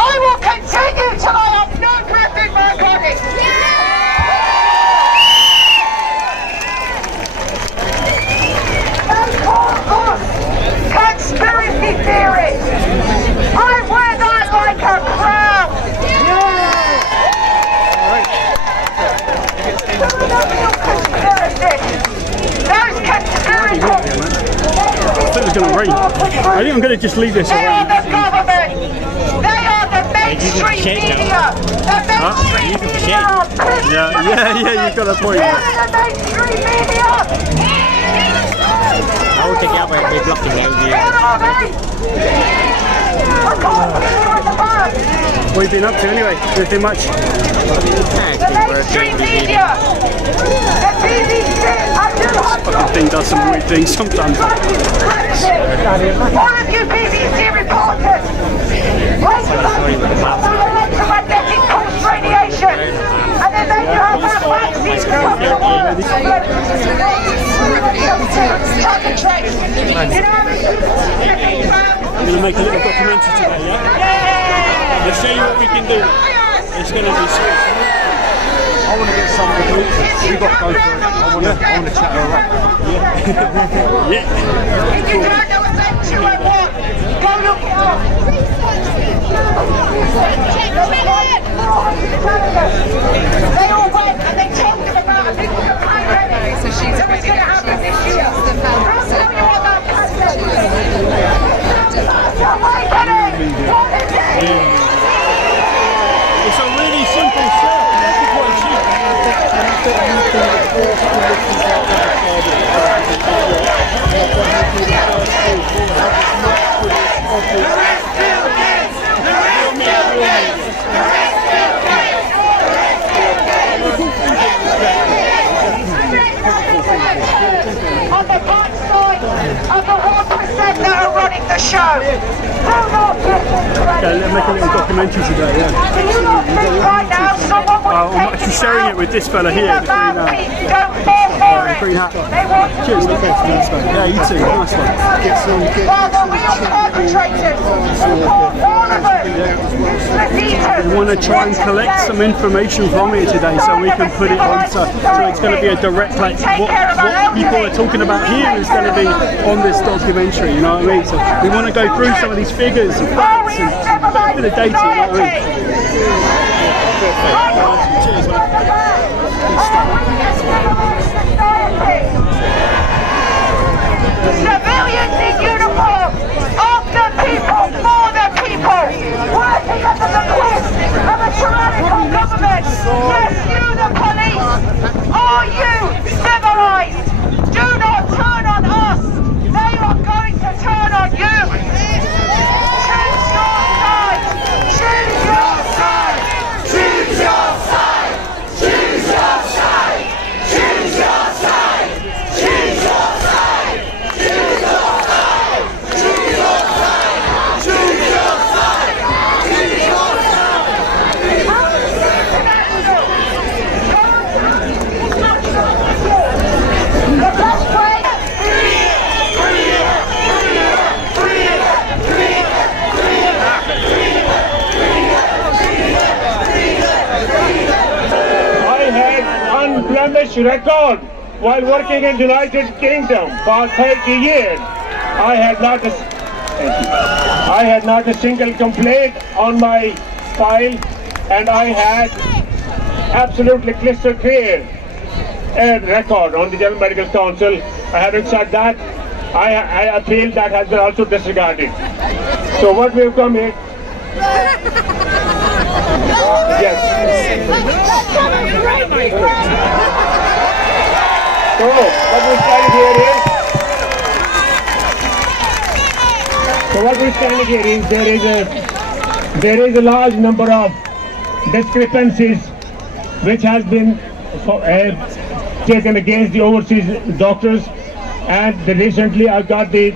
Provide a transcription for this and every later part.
I will continue till I have no breath in my body. They call us conspiracy theories. I wear that like a crown. Those conspiracies. I thought it was going to rain. I think I'm going to just leave this They are around. the government. They are the mainstream media. The mainstream media. Yeah, you've got a point. They are the mainstream media. I will take it out by blocking the view. I can't see you in the bag. What have you been up to anyway? Anything much? The mainstream media. The BBC. Fucking thing does some weird things sometimes. All of you BBC reporters, electromagnetic pulse radiation, and then you have that vaccine I'm going to make a little documentary today, yeah? Let's show you what we can do. It's going to be serious. I want to get some of the groups. We've got to go for it. I want to chat her up. Yeah. If you don't know what that 201, go look it up. They all went and they told them about a big campaign that was going to happen this year. I'll tell you what that campaign is. What is it? It's a really simple shirt. It's quite cheap. On the backside of the 1% that are running the show. Okay, let's make a little documentary today, yeah. Do you not think right now someone would I'm actually sharing it with this fella here, the green hat. Don't fall for it. Green hat. They want to Cheers, mate. Thanks, mate. Yeah, you too. Nice one. while the real perpetrators, all of them, the teachers. We want to try and collect some information from here today so we can put it on so it's going to be a direct, like, what people are talking about here is going to be on this documentary, you know what I mean? So we want to go through some of these figures and facts and a bit of data, you know what I mean? Cheers, Civilians in uniform, of the people, for the people, working under the quest of a tyrannical government. Yes, you the police, are you civilized? Do not turn on us, they are going to turn on you. Choose your side, choose your side, choose your side, choose your side, choose your side, choose your side, choose your side, choose your side, choose your side, choose your side. The best way. Unblemished record while working in the United Kingdom for 30 years. I had not a single complaint on my file, and I had absolutely crystal clear record on the General Medical Council. Having said that, I appeal that has been also disregarded. So what we have come here. Yes. So what we stand here is there is a large number of discrepancies which has been taken against the overseas doctors, and recently I got the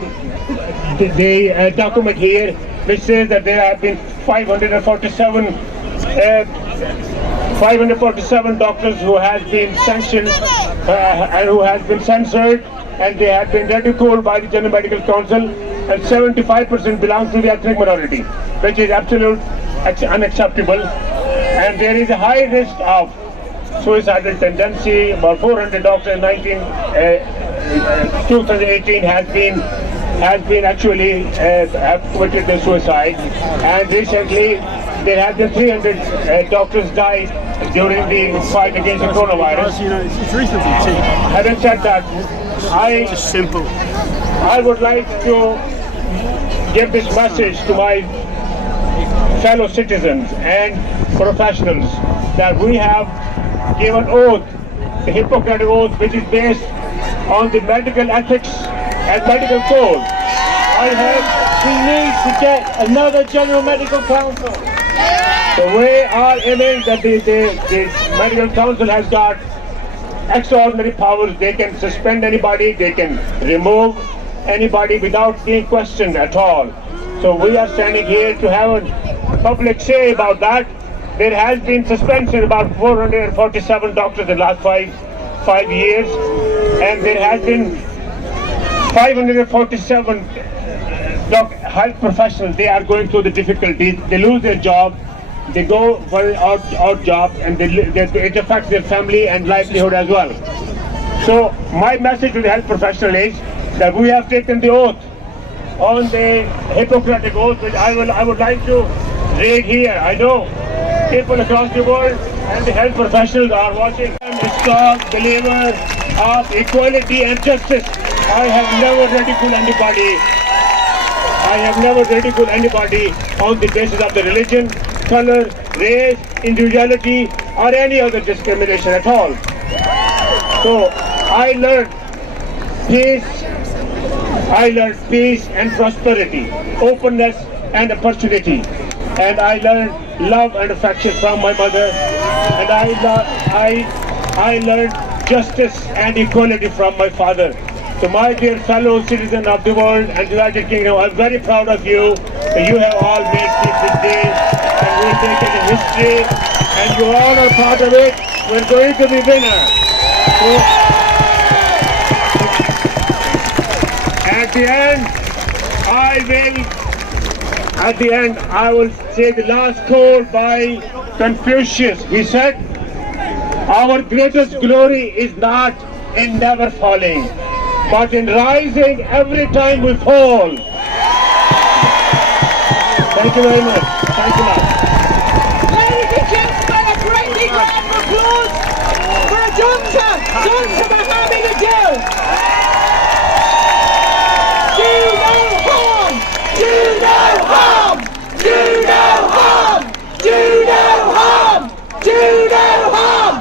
document here which says that there have been 547 doctors who has been sanctioned and who has been censored, and they have been ridiculed by the General Medical Council, and 75% belong to the ethnic minority, which is absolute unacceptable, and there is a high risk of suicidal tendency. About 400 doctors in 2018 has been actually have committed the suicide, and recently there have been 300 doctors died during the fight against the coronavirus. You know, it's reasonably cheap. Having said that, Just simple. I would like to give this message to my fellow citizens and professionals that we have given oath, the Hippocratic oath, which is based on the medical ethics and medical code. We need to get another General Medical Council. The way our image that the Medical Council has got extraordinary powers. They can suspend anybody, they can remove anybody without being questioned at all. So we are standing here to have a public say about that. There has been suspension about 447 doctors in the last five years, and there has been 547 health professionals. They are going through the difficulties. They lose their job. They go for an odd job, and it affects their family and livelihood as well. So my message to the health professional is that we have taken the oath on the Hippocratic oath, which I would like to read here. I know people across the world and the health professionals are watching. I am a strong believer of equality and justice. I have never ridiculed anybody. I have never ridiculed anybody on the basis of the religion, color, race, individuality, or any other discrimination at all. So I learned peace and prosperity, openness and opportunity, and I learned love and affection from my mother, and I learned justice and equality from my father. So my dear fellow citizens of the world and United Kingdom, I'm very proud of you. You have all made peace this day, and we'll take it in history, and you all are part of it. We're going to be winners. So, at the end, I will say the last quote by Confucius. He said, "Our greatest glory is not in never falling, but in rising every time we fall." Thank you very much. Thanks a lot. Ladies and gentlemen, a great big round of applause for Dr. Mohammed Adil. Do no harm, do no harm, do no harm, do no harm, do no harm,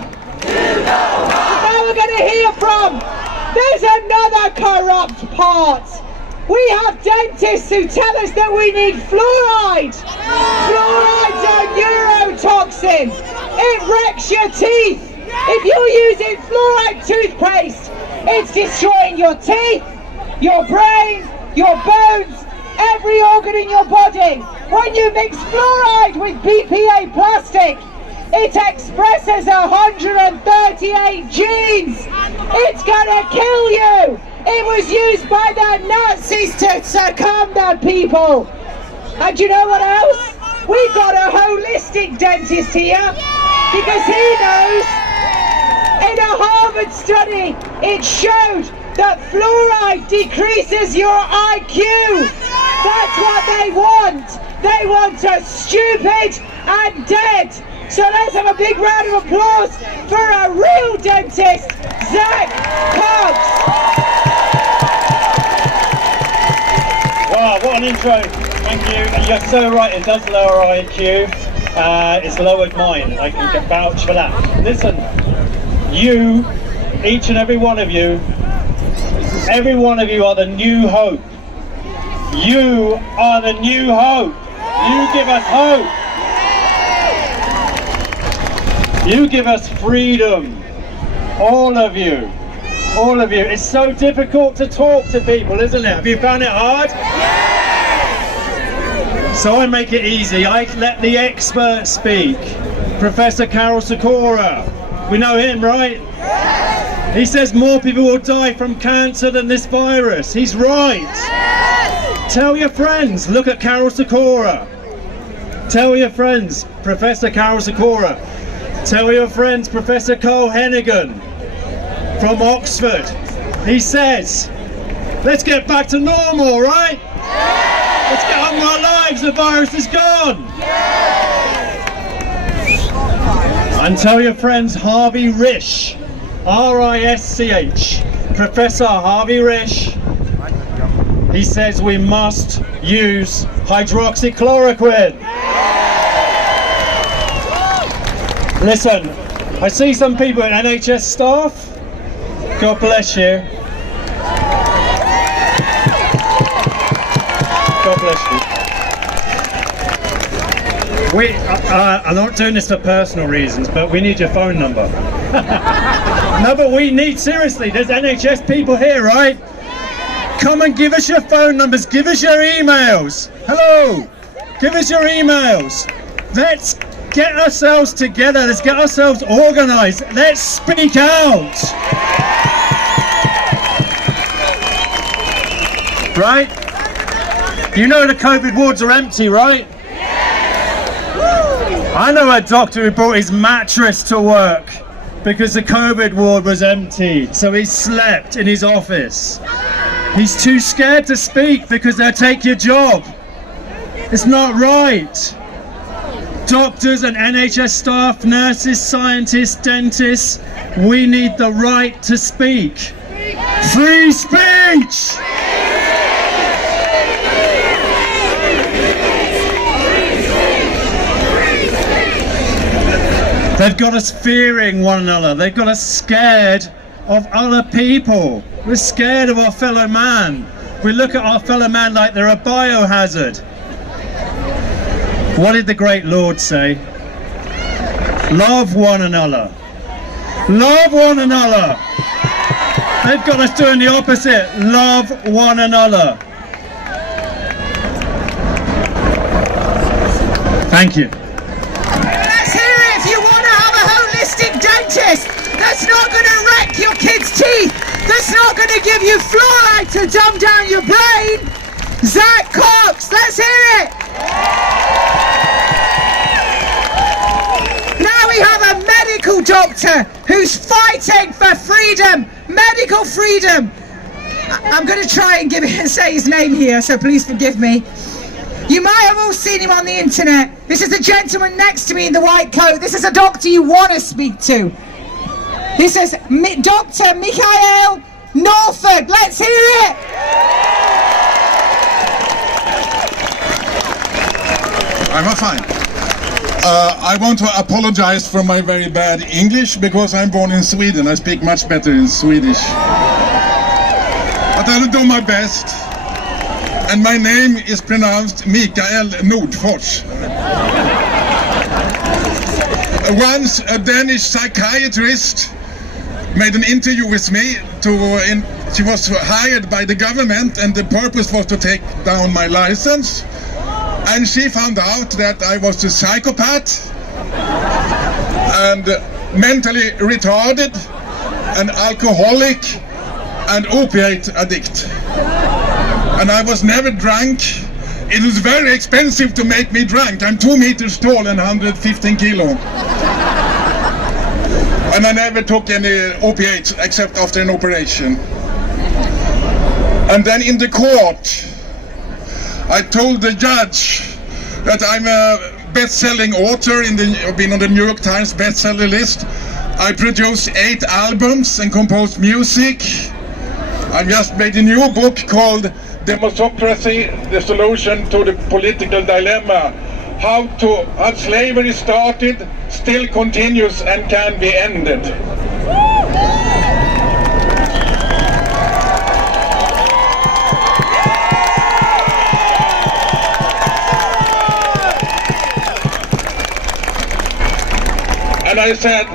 do no harm. Now we're going to hear from, there's another corrupt part. We have dentists who tell us that we need fluoride. Fluoride's a neurotoxin. It wrecks your teeth. If you're using fluoride toothpaste, it's destroying your teeth, your brain, your bones, every organ in your body. When you mix fluoride with BPA plastic, it expresses 138 genes. It's gonna kill you. It was used by the Nazis to succumb the people. And you know what else? We've got a holistic dentist here, because he knows in a Harvard study it showed that fluoride decreases your IQ. That's what they want. They want us stupid and dead. So let's have a big round of applause for a real dentist, Zach Cox. Wow, what an intro. Thank you. You're so right, it does lower our IQ. It's lowered mine. I can vouch for that. Listen, you, each and every one of you are the new hope. You are the new hope. You give us hope. You give us freedom. All of you. All of you. It's so difficult to talk to people, isn't it? Have you found it hard? So I make it easy. I let the experts speak. Professor Karol Sikora. We know him, right? He says more people will die from cancer than this virus. He's right. Tell your friends, look at Karol Sikora. Tell your friends, Professor Carol Sikora. Tell your friends, Professor Carl Hennigan from Oxford. He says, let's get back to normal, right? Let's get on with our lives, the virus is gone. And tell your friends Harvey Risch, R-I-S-C-H, Professor Harvey Risch. He says we must use hydroxychloroquine. Listen, I see some people in NHS staff. God bless you. God bless you. I'm not doing this for personal reasons, but we need your phone number. No, but we need, seriously, there's NHS people here, right? Come and give us your phone numbers, give us your emails. Hello, give us your emails. Let's get ourselves together, let's get ourselves organised, let's speak out. Right? You know the COVID wards are empty, right? I know a doctor who brought his mattress to work because the COVID ward was empty, so he slept in his office. He's too scared to speak because they'll take your job. It's not right. Doctors and NHS staff, nurses, scientists, dentists, we need the right to speak. Free speech! They've got us fearing one another. They've got us scared of other people. We're scared of our fellow man. We look at our fellow man like they're a biohazard. What did the great Lord say? Love one another. Love one another. They've got us doing the opposite. Love one another. Thank you. Dentist that's not going to wreck your kids' teeth, that's not going to give you fluoride to dumb down your brain. Zach Cox, let's hear it. Now we have a medical doctor who's fighting for freedom, medical freedom. I'm going to try and say his name here, so please forgive me. You might have all seen him on the internet. This is the gentleman next to me in the white coat. This is a doctor you want to speak to. This is Dr. Michael Norford. Let's hear it. I'm fine. I want to apologize for my very bad English because I'm born in Sweden. I speak much better in Swedish. But I'll do my best. And my name is pronounced Mikael Nordfors. Once a Danish psychiatrist made an interview with me. She was hired by the government and the purpose was to take down my license. And she found out that I was a psychopath and mentally retarded, an alcoholic and opiate addict. And I was never drunk. It was very expensive to make me drunk. I'm 2 meters tall and 115 kilo. And I never took any opiates except after an operation. And then in the court, I told the judge that I'm a best-selling author, I've been on the New York Times bestseller list. I produced 8 albums and composed music. I just made a new book called Democracy, the Solution to the Political Dilemma. How slavery started, still continues and can be ended. And I said,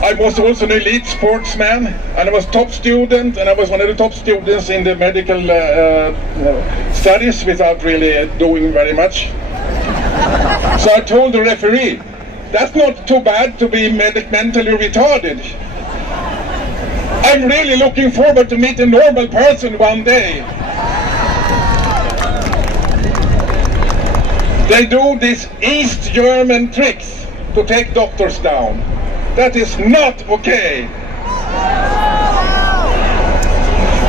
I was also an elite sportsman, and I was top student, and I was one of the top students in the medical studies without really doing very much. So I told the referee, that's not too bad to be mentally retarded. I'm really looking forward to meet a normal person one day. They do these East German tricks to take doctors down. That is not okay.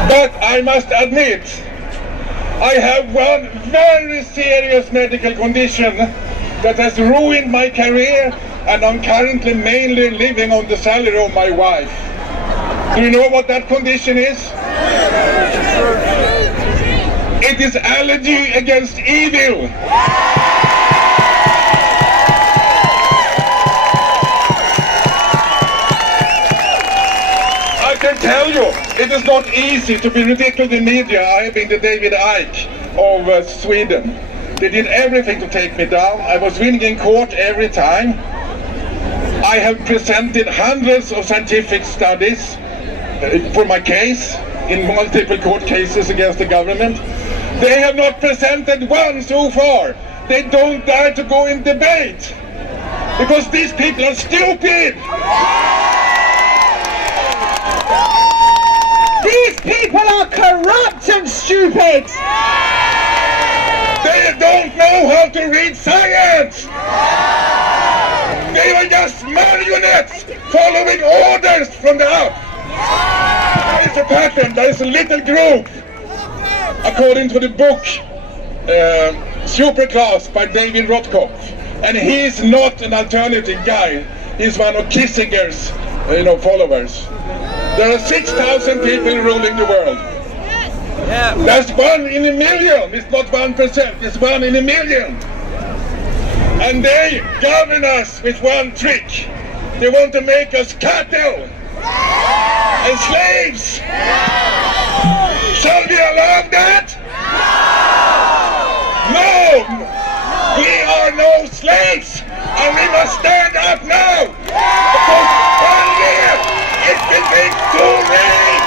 But I must admit, I have one very serious medical condition that has ruined my career, and I'm currently mainly living on the salary of my wife. Do you know what that condition is? It is allergy against evil. I can tell you, it is not easy to be ridiculed in media. I have been the David Icke of Sweden. They did everything to take me down. I was winning in court every time. I have presented hundreds of scientific studies for my case in multiple court cases against the government. They have not presented one so far. They don't dare to go in debate because these people are stupid. These people are corrupt and stupid. They don't know how to read science. They are just marionettes following orders from the up. There is a pattern, there is a little group, according to the book Superclass by David Rothkopf. And he is not an alternative guy, he's one of Kissinger's followers. There are 6,000 people ruling the world. That's 1 in a million, it's not 1%, it's 1 in a million. And they govern us with one trick. They want to make us cattle and slaves. Shall we allow that? No! We are no slaves, and we must stand up now, because 1 year it will be too late.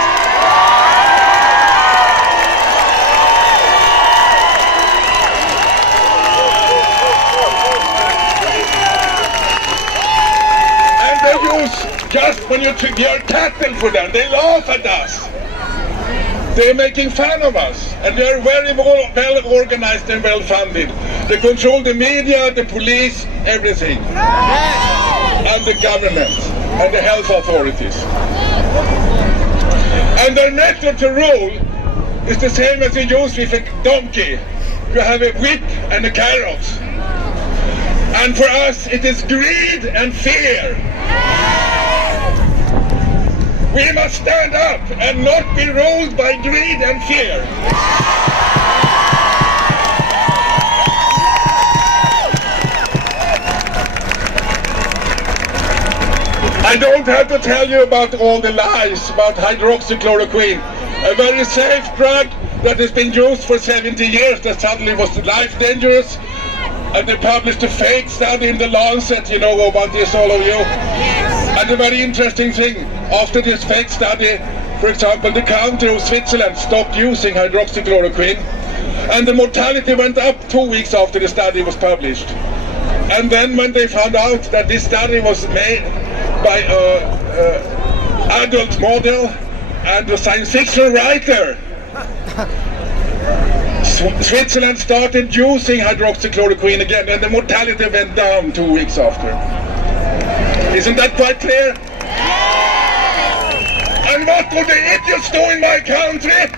Just when you are cattle for them, they laugh at us. They're making fun of us, and they're very well organized and well funded. They control the media, the police, everything. And the government, and the health authorities. And their method to rule is the same as you use with a donkey. You have a whip and a carrot. And for us, it is greed and fear. We must stand up and not be ruled by greed and fear. I don't have to tell you about all the lies about hydroxychloroquine, a very safe drug that has been used for 70 years that suddenly was life dangerous. And they published a fake study in the Lancet, you know about this, all of you. And a very interesting thing, after this fake study, for example, the country of Switzerland stopped using hydroxychloroquine, and the mortality went up 2 weeks after the study was published. And then when they found out that this study was made by an adult model and a science fiction writer, Switzerland started using hydroxychloroquine again, and the mortality went down 2 weeks after. Isn't that quite clear? And what do the idiots do in my country?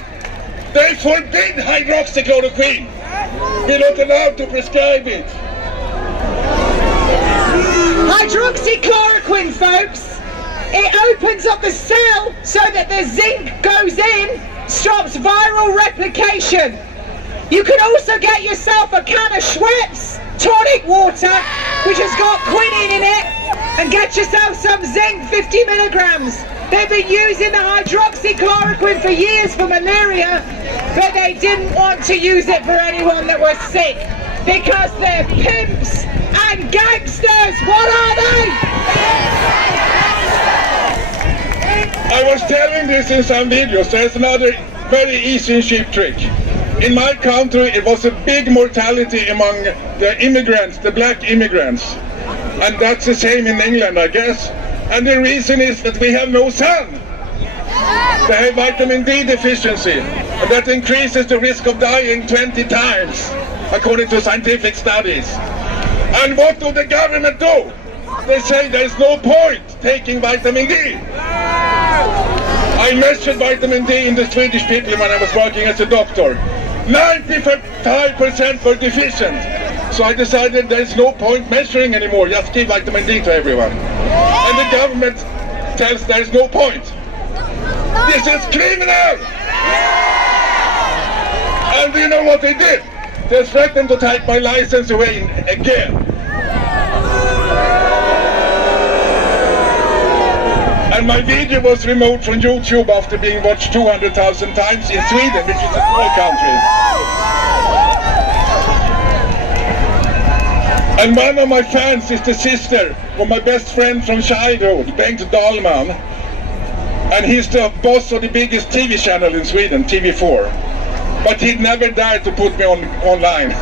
They forbid hydroxychloroquine. We're not allowed to prescribe it. Hydroxychloroquine, folks, it opens up the cell so that the zinc goes in, stops viral replication. You can also get yourself a can of Schweppes tonic water, which has got quinine in it, and get yourself some zinc, 50 milligrams. They've been using the hydroxychloroquine for years for malaria, but they didn't want to use it for anyone that was sick, because they're pimps and gangsters. What are they? I was telling this in some videos. There's another very easy and cheap trick. In my country, it was a big mortality among the immigrants, the black immigrants. And that's the same in England, I guess. And the reason is that we have no sun. They have vitamin D deficiency. and that increases the risk of dying 20 times, according to scientific studies. And what do the government do? They say there's no point taking vitamin D. I measured vitamin D in the Swedish people when I was working as a doctor. 95% were deficient. So I decided there's no point measuring anymore, just give vitamin D to everyone. And the government tells there's no point. This is criminal! And you know what they did? They threatened to take my license away again. And my video was removed from YouTube after being watched 200,000 times in Sweden, which is a small country. And one of my fans is the sister of my best friend from childhood, Bengt Dahlman. And he's the boss of the biggest TV channel in Sweden, TV4. But he'd never dared to put me online.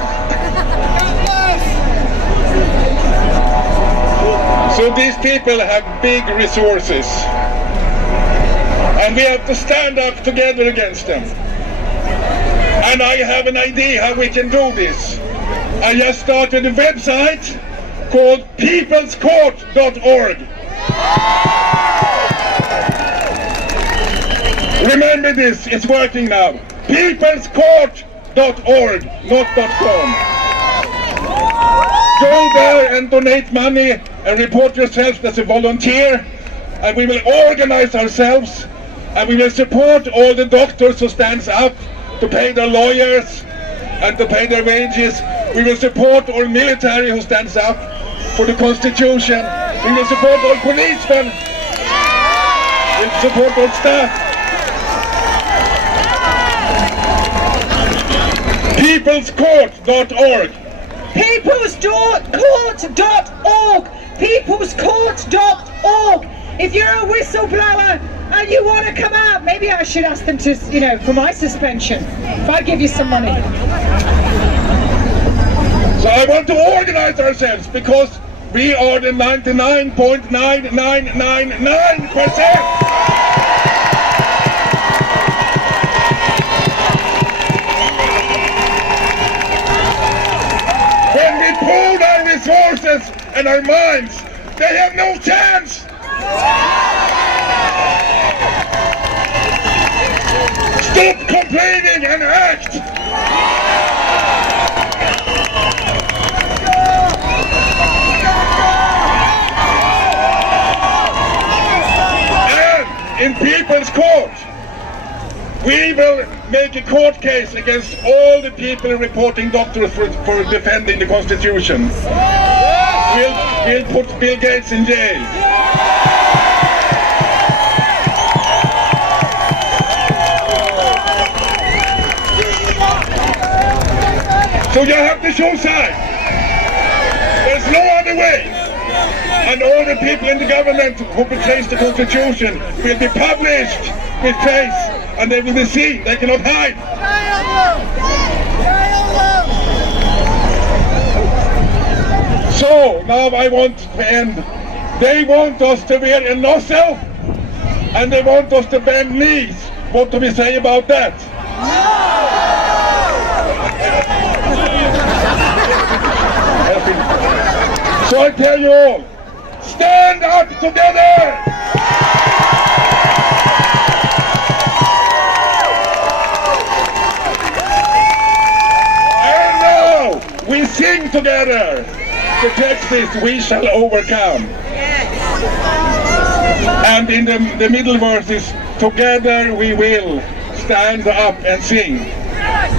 So these people have big resources. And we have to stand up together against them. And I have an idea how we can do this. I just started a website called peoplescourt.org. Remember this, it's working now. peoplescourt.org, not .com. Go there and donate money and report yourself as a volunteer, and we will organize ourselves, and we will support all the doctors who stands up to pay their lawyers and to pay their wages. We will support all military who stands up for the Constitution. We will support all policemen. We will support all staff. Peoplescourt.org. Peoplescourt.org. Peoplescourt.org. If you're a whistleblower and you want to come out, maybe I should ask them to, for my suspension, if I give you some money. So I want to organize ourselves because we are the 99.9999%. When we pool our resources and our minds, they have no chance. Stop complaining and act. And in People's Court, we will make a court case against all the people reporting doctors for defending the Constitution. We'll put Bill Gates in jail. So you have to show sign. There's no other way. And all the people in the government who betrays the Constitution will be published with face, and they will be seen. They cannot hide. So now I want to end. They want us to wear a nozzle, and they want us to bend knees. What do we say about that? So I tell you all, stand up together! And now we sing together. The text is, we shall overcome. And in the middle verse is, together we will stand up and sing.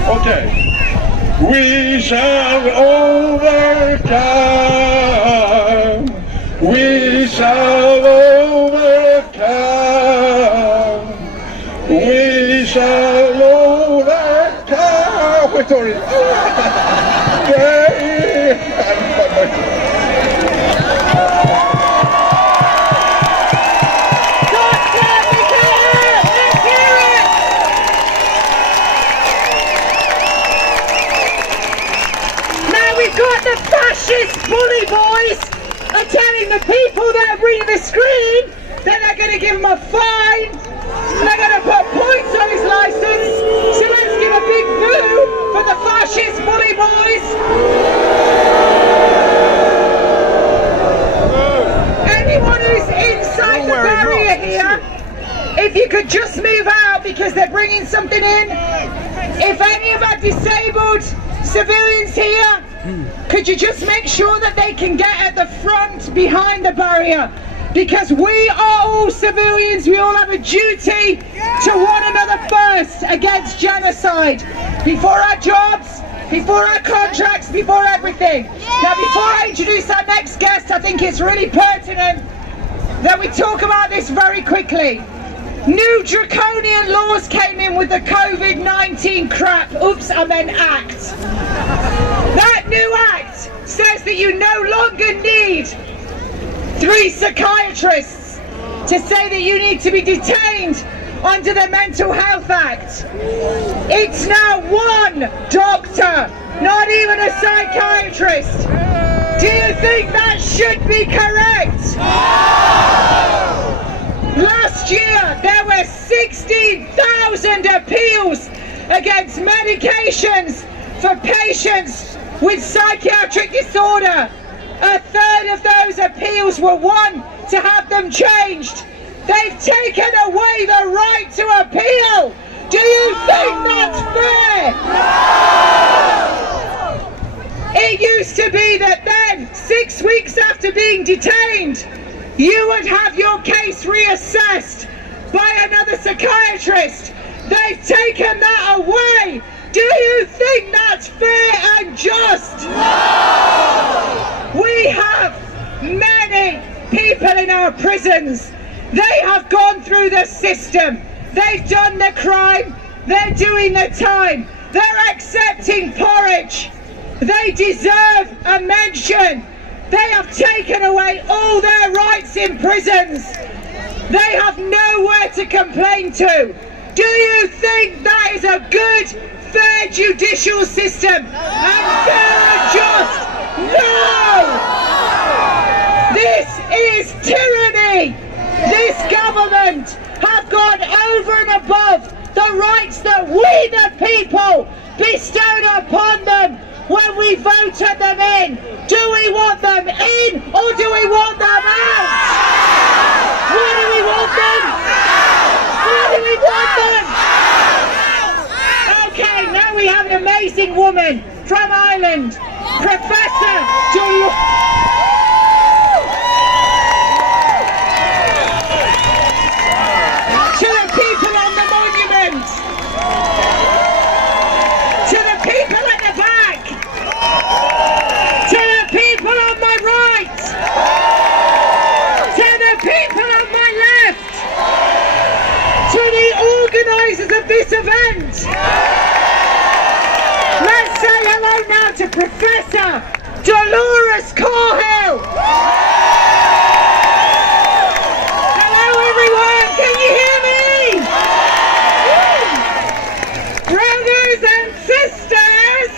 Okay. We shall overcome. We shall overcome. We shall overcome. Wait, sorry. Fascist bully boys are telling the people that are reading the screen that they're going to give him a fine, they're going to put points on his license, so bringing something in. If any of our disabled civilians here, could you just make sure that they can get at the front behind the barrier? Because we are all civilians, we all have a duty to one another first against genocide. Before our jobs, before our contracts, before everything. Now before I introduce our next guest, I think it's really pertinent that we talk about this very quickly. New draconian laws came in with the COVID-19 crap. Oops, I meant act. That new act says that you no longer need 3 psychiatrists to say that you need to be detained under the Mental Health Act. It's now 1 doctor, not even a psychiatrist. Do you think that should be correct? Last year there were 16,000 appeals against medications for patients with psychiatric disorder. 1/3 of those appeals were won to have them changed. They've taken away the right to appeal. Do you think that's fair? It used to be that then, 6 weeks after being detained, you would have your case reassessed by another psychiatrist. They've taken that away. Do you think that's fair and just? We have many people in our prisons. They have gone through the system. They've done the crime. They're doing the time. They're accepting porridge. They deserve a mention. They have taken away all their rights in prisons. They have nowhere to complain to. Do you think that is a good, fair judicial system? And fair and just? No! This is tyranny! This government have gone over and above the rights that we the people bestowed upon them when we voted them in. Do we want them in or do we want them out? Where do we want them? Where do we want them? Okay, now we have an amazing woman from Ireland, Professor To the people on the monument, to the people at the back, to the people on my right, to the people on my left, to the organisers of this event. Let's say hello now to Professor Dolores Cahill. Hello everyone, can you hear me? Brothers and sisters,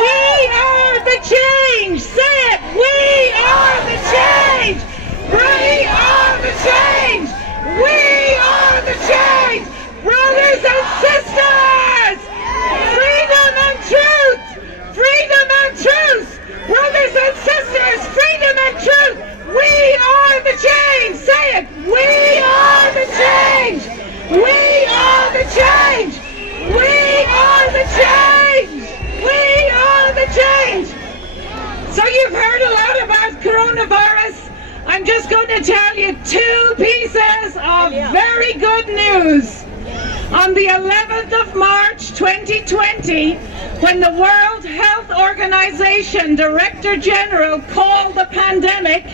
we are the change. Say it, we are the change. We are the change. We are the change. Brothers and sisters, freedom and truth. Freedom and truth. Brothers and sisters, freedom and truth. We are the change. Say it, we are the change. We are the change. We are the change. We are the change. So you've heard a lot about coronavirus. I'm just going to tell you 2 pieces of very good news. On the 11th of March 2020, when the World Health Organization Director General called the pandemic,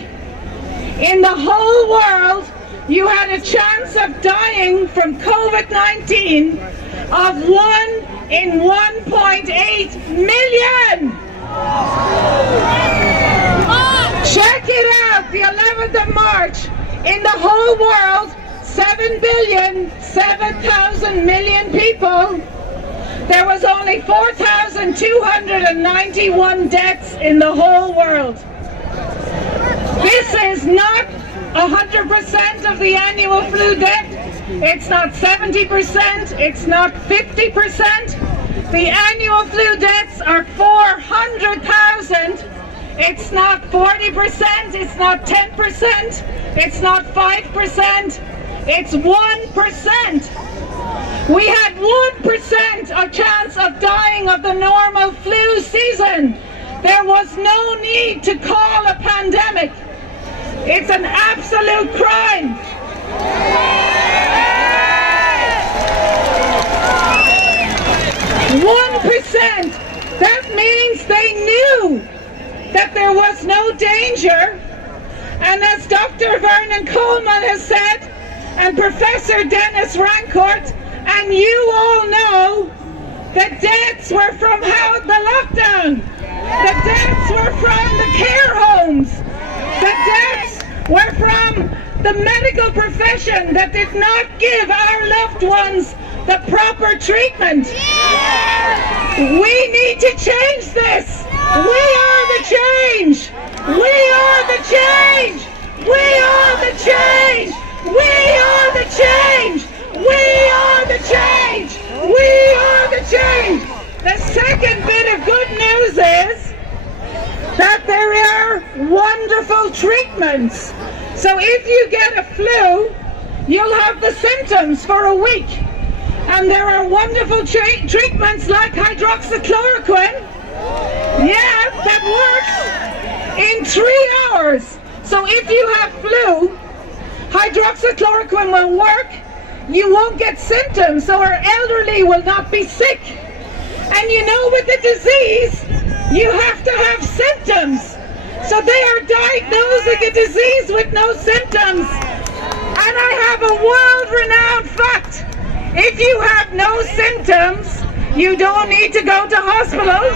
in the whole world, you had a chance of dying from COVID-19 of 1 in 1.8 million. Check it out, the 11th of March, in the whole world, 7,007,000,000,000 people, there was only 4,291 deaths in the whole world. This is not 100% of the annual flu death. It's not 70%, it's not 50%. The annual flu deaths are 400,000. It's not 40%, it's not 10%, it's not 5%, it's 1%. We had 1% a chance of dying of the normal flu season. There was no need to call a pandemic. It's an absolute crime. 1%. That means they knew that there was no danger. And as Dr. Vernon Coleman has said, and Professor Dennis Rancourt, and you all know, the deaths were from the lockdown. The deaths were from the care homes. The deaths were from the medical profession that did not give our loved ones the proper treatment. We need to change this. We are the change. We are the change. We are the change. We are the change. We are the change. We are the change. The second bit of good news is that there are wonderful treatments. So if you get a flu, you'll have the symptoms for a week. And there are wonderful treatments like hydroxychloroquine. Yeah, that works in 3 hours. So if you have flu, hydroxychloroquine will work. You won't get symptoms, so our elderly will not be sick. And you know, with the disease, you have to have symptoms. So they are diagnosing a disease with no symptoms. And I have a world-renowned fact. If you have no symptoms, you don't need to go to hospital.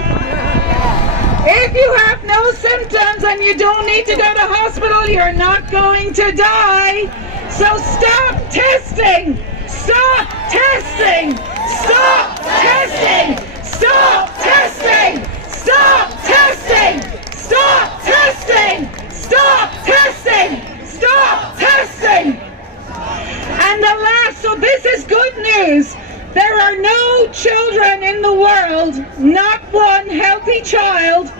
If you have no symptoms and you don't need to go to hospital, you're not going to die. So stop testing. Stop testing. Stop testing. Stop testing. Stop testing. Stop testing. Stop testing. Stop testing. And the last, so this is good news. There are no children in the world, not one healthy child,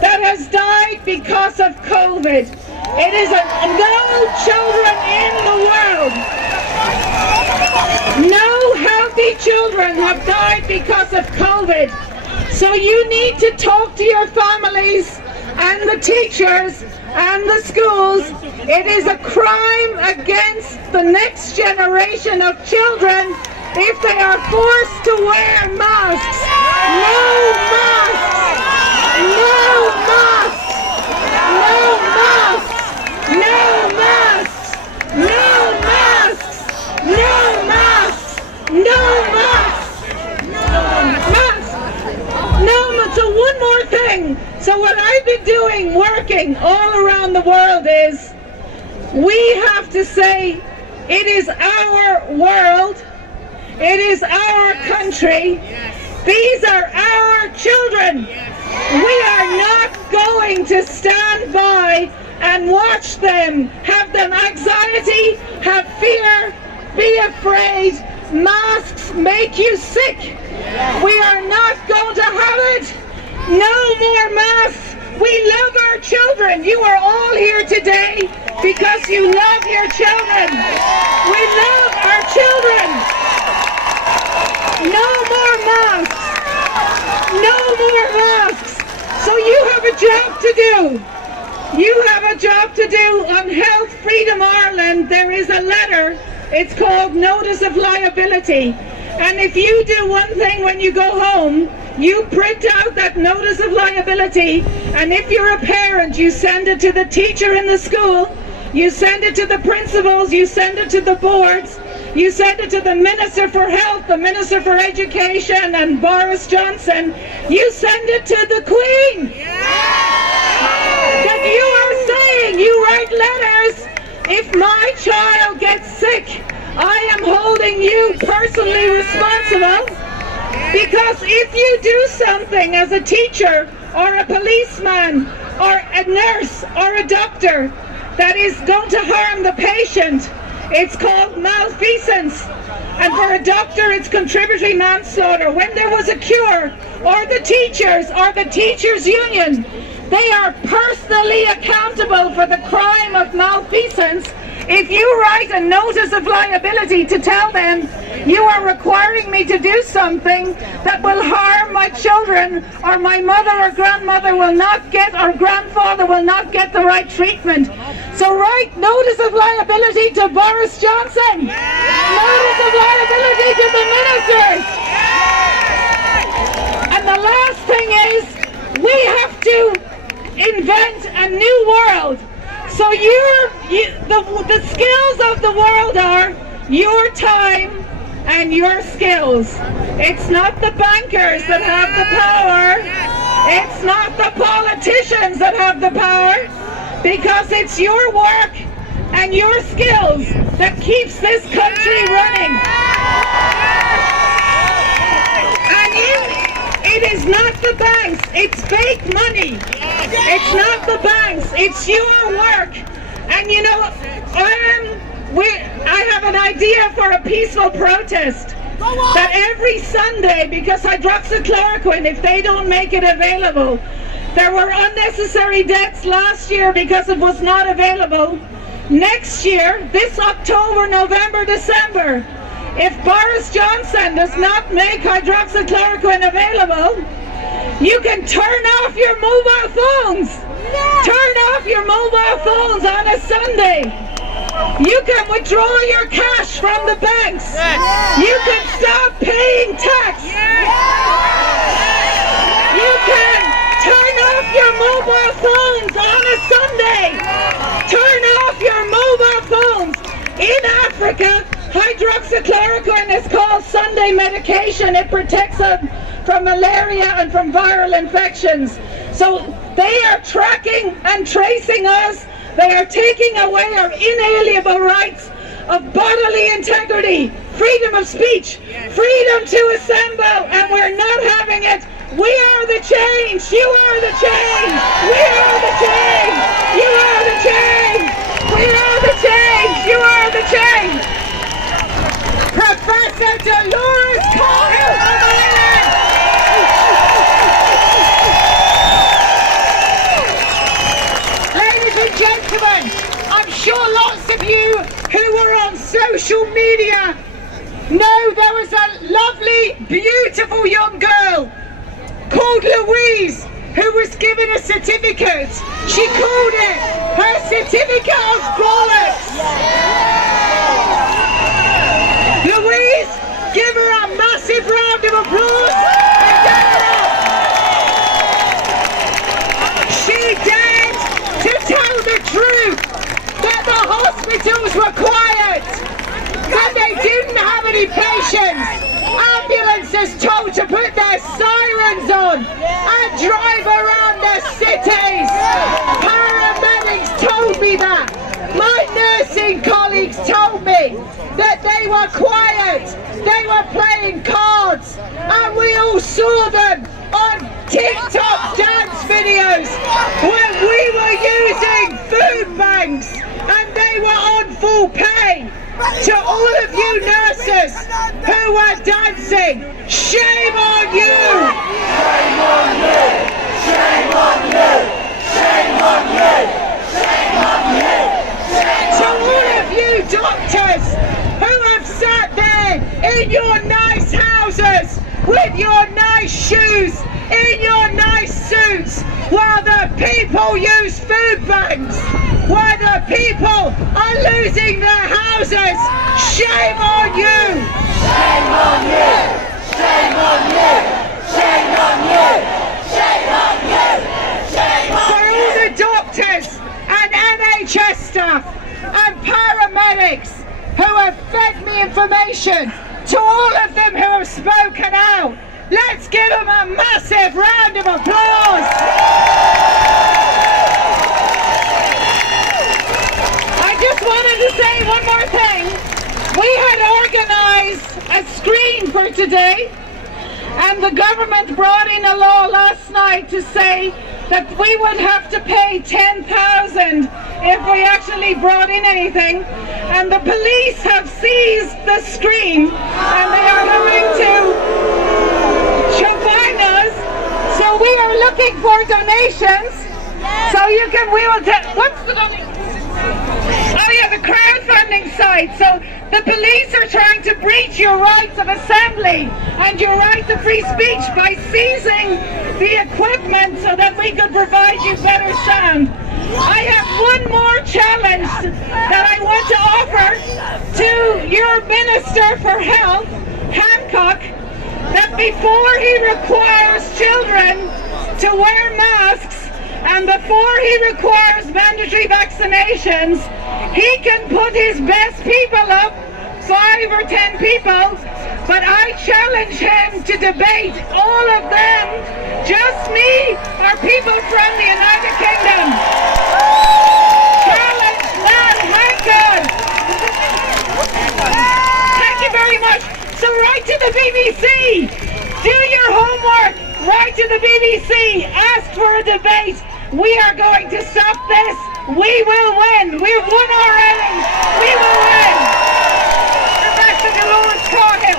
that has died because of COVID. It is no children in the world. No healthy children have died because of COVID. So you need to talk to your families and the teachers and the schools. It is a crime against the next generation of children if they are forced to wear masks. No masks! No masks! No masks! No masks! No masks! No masks! No masks! No, so one more thing. So what I've been doing, working all around the world, is we have to say it is our world, it is our country, these are our children. We are not going to stand by and watch them, have them anxiety, have fear, be afraid. Masks make you sick. We are not going to have it. No more masks. We love our children. You are all here today because you love your children. We love our children. No more masks. No more masks. So you have a job to do. You have a job to do. On Health Freedom Ireland, there is a letter. It's called Notice of Liability. And if you do one thing when you go home, you print out that Notice of Liability, and if you're a parent, you send it to the teacher in the school, you send it to the principals, you send it to the boards, you send it to the Minister for Health, the Minister for Education, and Boris Johnson. You send it to the Queen. That you are saying, you write letters, if my child gets sick, I am holding you personally responsible. Because if you do something as a teacher or a policeman or a nurse or a doctor that is going to harm the patient, it's called malfeasance. And for a doctor, it's contributory manslaughter. When there was a cure, or the teachers' union, they are personally accountable for the crime of malfeasance. If you write a notice of liability to tell them you are requiring me to do something that will harm my children, or my mother or grandmother will not get, or grandfather will not get the right treatment. So write notice of liability to Boris Johnson. Notice of liability to the ministers. And the last thing is, we have to invent a new world. So the skills of the world are your time and your skills. It's not the bankers that have the power. It's not the politicians that have the power, because it's your work and your skills that keeps this country running. And it is not the banks, it's fake money. It's not the banks, it's your work. And you know, I have an idea for a peaceful protest. That every Sunday, because hydroxychloroquine, if they don't make it available, there were unnecessary deaths last year because it was not available. Next year, this October, November, December, if Boris Johnson does not make hydroxychloroquine available, you can turn off your mobile phones. Turn off your mobile phones on a Sunday. You can withdraw your cash from the banks. You can stop paying tax. You can turn off your mobile phones on a Sunday. Turn off your mobile phones. In Africa, hydroxychloroquine is called Sunday medication. It protects them from malaria and from viral infections. So they are tracking and tracing us. They are taking away our inalienable rights of bodily integrity, freedom of speech, freedom to assemble, and we're not having it. We are the change. You are the change. We are the change. You are the change. We are the change. You are the change. Professor Dolores Carter of Ireland. Ladies and gentlemen, I'm sure lots of you who were on social media know there was a lovely, beautiful young girl called Louise who was given a certificate. She called it her certificate of bollocks. Louise, give her a massive round of applause and get her up. She dared to tell the truth that the hospitals were quiet, that they didn't have any patients. Ambulances told to put their sirens on and drive around their cities. Paramedics told me that. My nursing colleagues told me that they were quiet, they were playing cards, and we all saw them on TikTok dance videos when we were using food banks and they were on full pay. To all of you nurses who were dancing, shame on you! Shame on you! Shame on you! Shame on you! Shame on you! To all of you doctors who have sat there in your nice houses with your nice shoes, in your nice suits, while the people use food banks, while the people are losing their houses, shame on you! Shame on you! Shame on you! Shame on you! Shame on you! Shame on you! For all the doctors and NHS staff and paramedics who have fed me information, to all of them who have spoken out, let's give them a massive round of applause! I just wanted to say one more thing. We had organised a screen for today, and the government brought in a law last night to say that we would have to pay 10,000 if we actually brought in anything, and the police have seized the screen and they are going to fine us. So we are looking for donations. So you can, we will what's the donation? Oh yeah, the crowdfunding site. So the police are trying to breach your rights of assembly and your right to free speech by seizing the equipment so that we could provide you better sound. I have one more challenge that I want to offer to your Minister for Health, Hancock, that before he requires children to wear masks and before he requires mandatory vaccinations, he can put his best people up, 5 or 10 people, but I challenge him to debate all of them, just me or people from the United Kingdom. Challenge that Hancock. Thank you very much. So write to the BBC, do your homework, write to the BBC, ask for a debate. We are going to stop this. We will win. We've won already. We will win. Professor Dolores Cahill,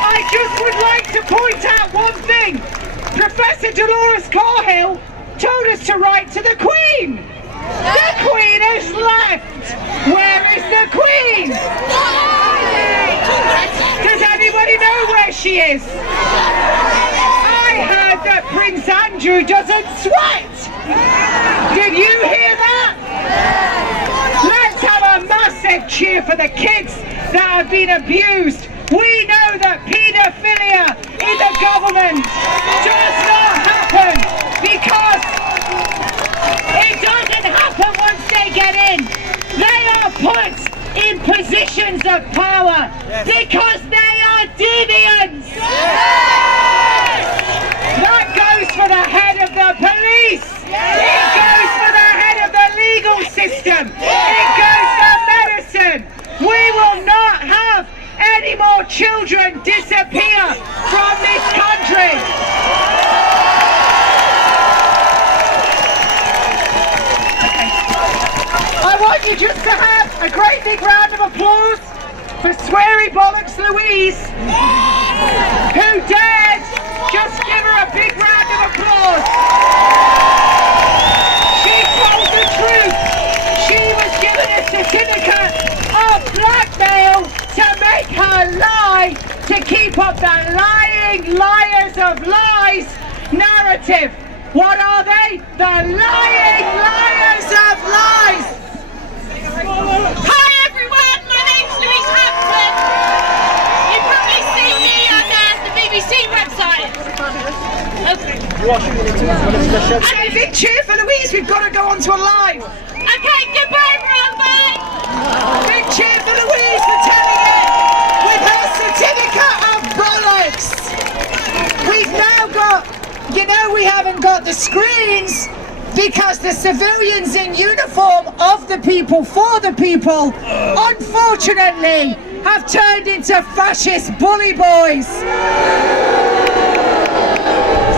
I just would like to point out one thing. Professor Dolores Cahill told us to write to the Queen. The Queen has left. Where is the Queen? Does anybody know where she is? I heard that Prince Andrew doesn't sweat. Did you hear that? Let's have a massive cheer for the kids that have been abused. We know that paedophilia in the government does not happen because it doesn't happen once they get in. They are put in positions of power because they are deviants. That goes for the head of the police. It goes for the head of the legal system. It goes for medicine. We will not have any more children disappear from this country. I want you just to have a great big round of applause for Sweary Bollocks Louise, who dared. Just give her a big round of applause. She told the truth. She was given a certificate of blackmail to make her lie, to keep up the lying liars of lies narrative. What are they? The lying liars of lies. Hi everyone, my name's Louise Hampton. You've probably seen me on the BBC website. And a big cheer for Louise, we've got to go on to a live. Okay, goodbye everyone, bye. Big cheer for Louise for telling it with her certificate of bollocks. We've now got, you know, we haven't got the screens because the civilians in uniform of the people, for the people, unfortunately, have turned into fascist bully boys.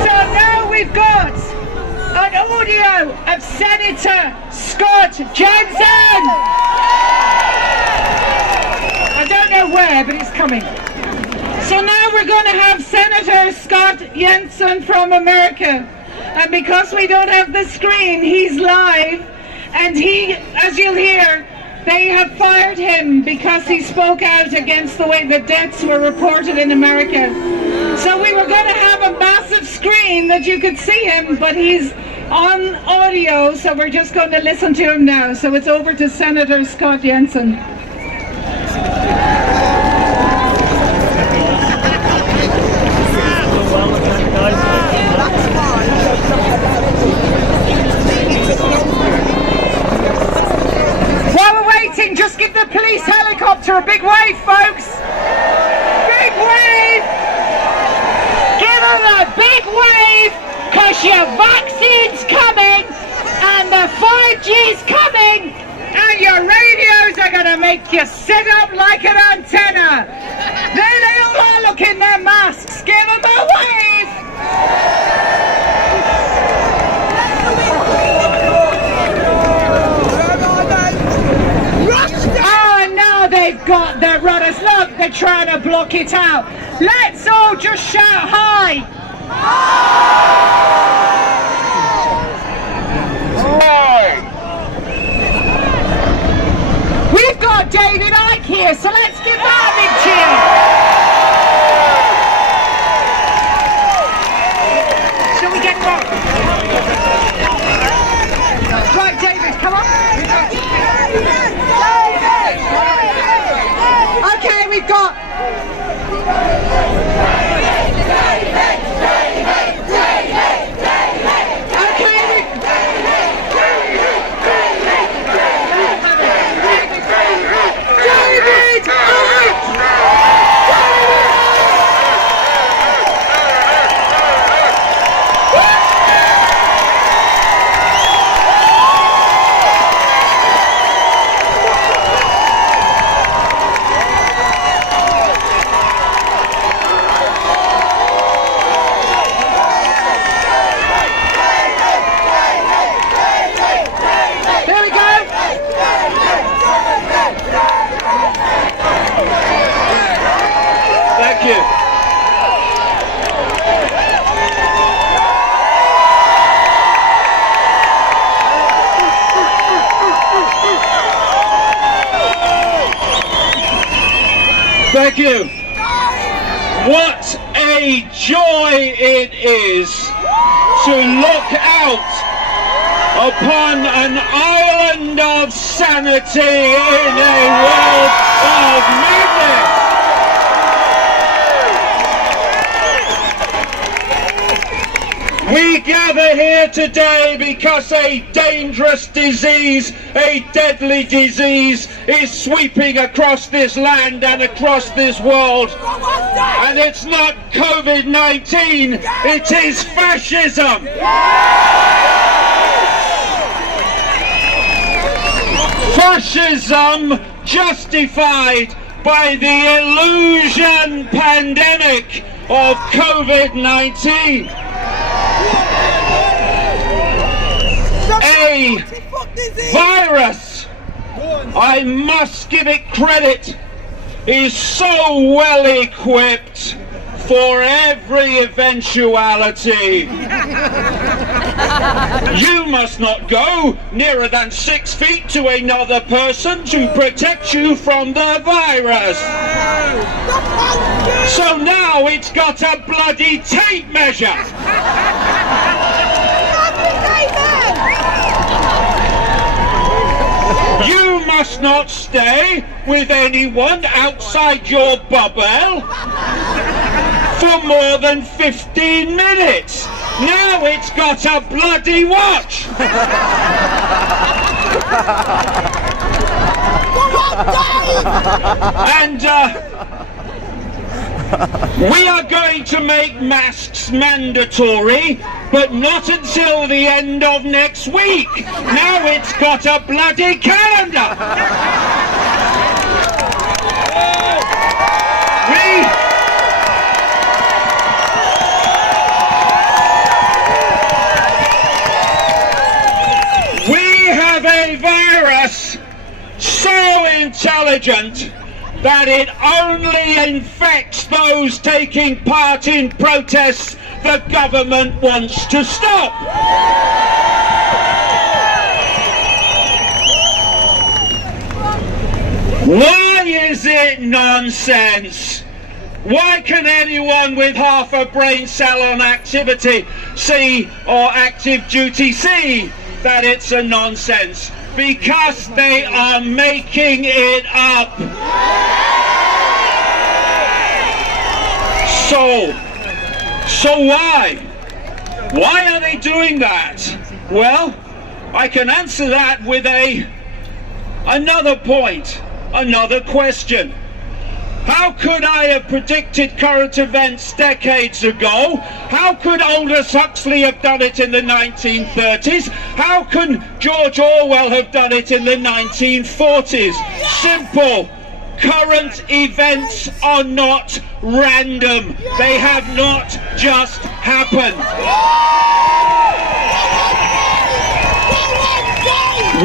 So now we've got an audio of Senator Scott Jensen. I don't know where, but it's coming. So now we're going to have Senator Scott Jensen from America. And because we don't have the screen, he's live. And he, as you'll hear, they have fired him because he spoke out against the way the deaths were reported in America. So we were going to have a massive screen that you could see him, but he's on audio, so we're just going to listen to him now. So it's over to Senator Scott Jensen. While we're waiting, just give the police helicopter a big wave, folks. Big wave. Give them a big wave, because your vaccine's coming, and the 5G's coming, and your radios are going to make you sit up like an antenna. There they all are, look in their masks. Give them a wave. Oh, now they've got their rudders. Look, they're trying to block it out. Let's all just shout hi. Hi. Thank you. What a joy it is to look out upon an island of sanity in a world of madness. We gather here today because a dangerous disease, a deadly disease, is sweeping across this land and across this world. And it's not COVID-19, it is fascism. Fascism justified by the illusion pandemic of COVID-19. A virus, I must give it credit, is so well equipped for every eventuality. You must not go nearer than 6 feet to another person to protect you from the virus. So now it's got a bloody tape measure. You must not stay with anyone outside your bubble for more than 15 minutes. Now it's got a bloody watch. And we are going to make masks mandatory, but not until the end of next week. Now it's got a bloody calendar. We have a virus so intelligent that it only infects those taking part in protests the government wants to stop. Why is it nonsense? Why can anyone with half a brain cell on activity see, or active duty see, that it's a nonsense? Because they are making it up. So why? Why are they doing that? Well, I can answer that with another point, another question. How could I have predicted current events decades ago? How could Aldous Huxley have done it in the 1930s? How can George Orwell have done it in the 1940s? Simple. Current events are not random. They have not just happened.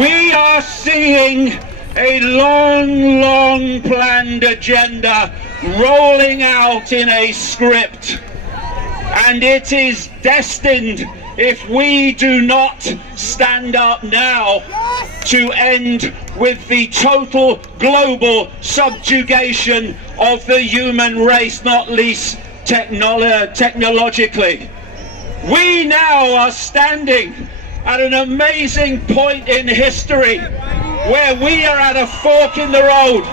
We are seeing a long planned agenda rolling out in a script, and it is destined, if we do not stand up now, to end with the total global subjugation of the human race, not least technologically. We now are standing at an amazing point in history where we are at a fork in the road.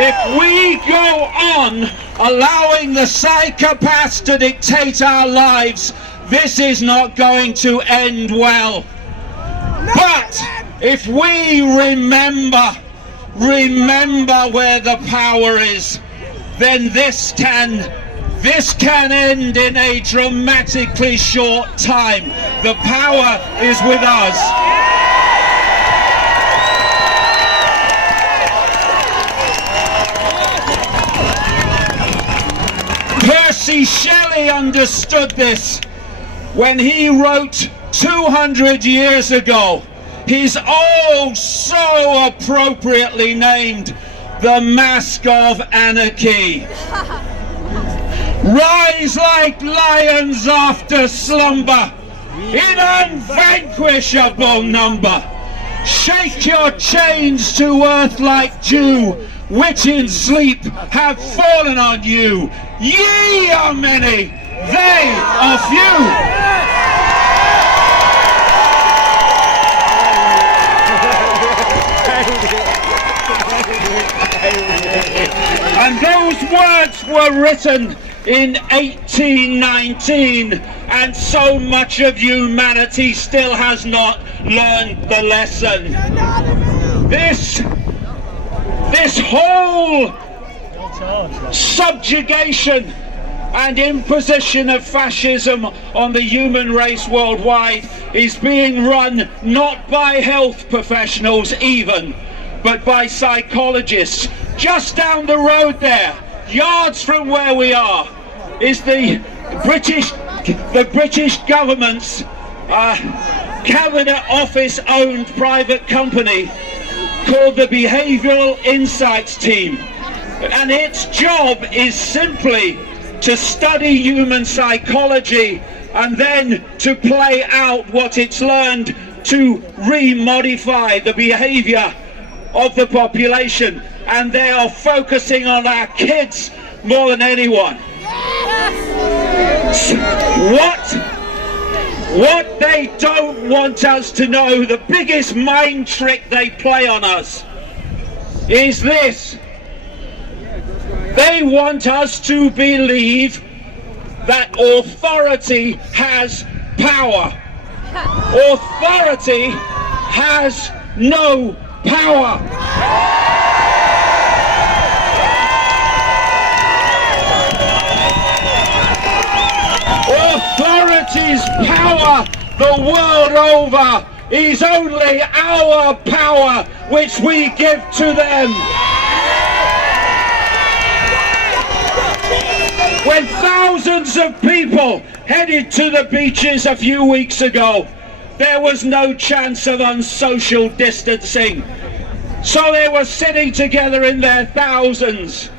If we go on allowing the psychopaths to dictate our lives, this is not going to end well. But if we remember where the power is, then this can end in a dramatically short time. The power is with us. Percy Shelley understood this when he wrote 200 years ago his oh so appropriately named The Mask of Anarchy. Rise like lions after slumber, in unvanquishable number. Shake your chains to earth like dew, which in sleep have fallen on you. Ye are many, they are few. And those words were written in 1819, and so much of humanity still has not learned the lesson. This whole subjugation and imposition of fascism on the human race worldwide is being run not by health professionals even, but by psychologists. Just down the road there, yards from where we are, is the British government's Cabinet Office owned private company called the Behavioural Insights Team, and its job is simply to study human psychology and then to play out what it's learned to re-modify the behaviour of the population, and they are focusing on our kids more than anyone. What they don't want us to know, the biggest mind trick they play on us, is this. They want us to believe that authority has power. Authority has no power. Authority's power the world over is only our power which we give to them. When thousands of people headed to the beaches a few weeks ago, there was no chance of unsocial distancing. So they were sitting together in their thousands.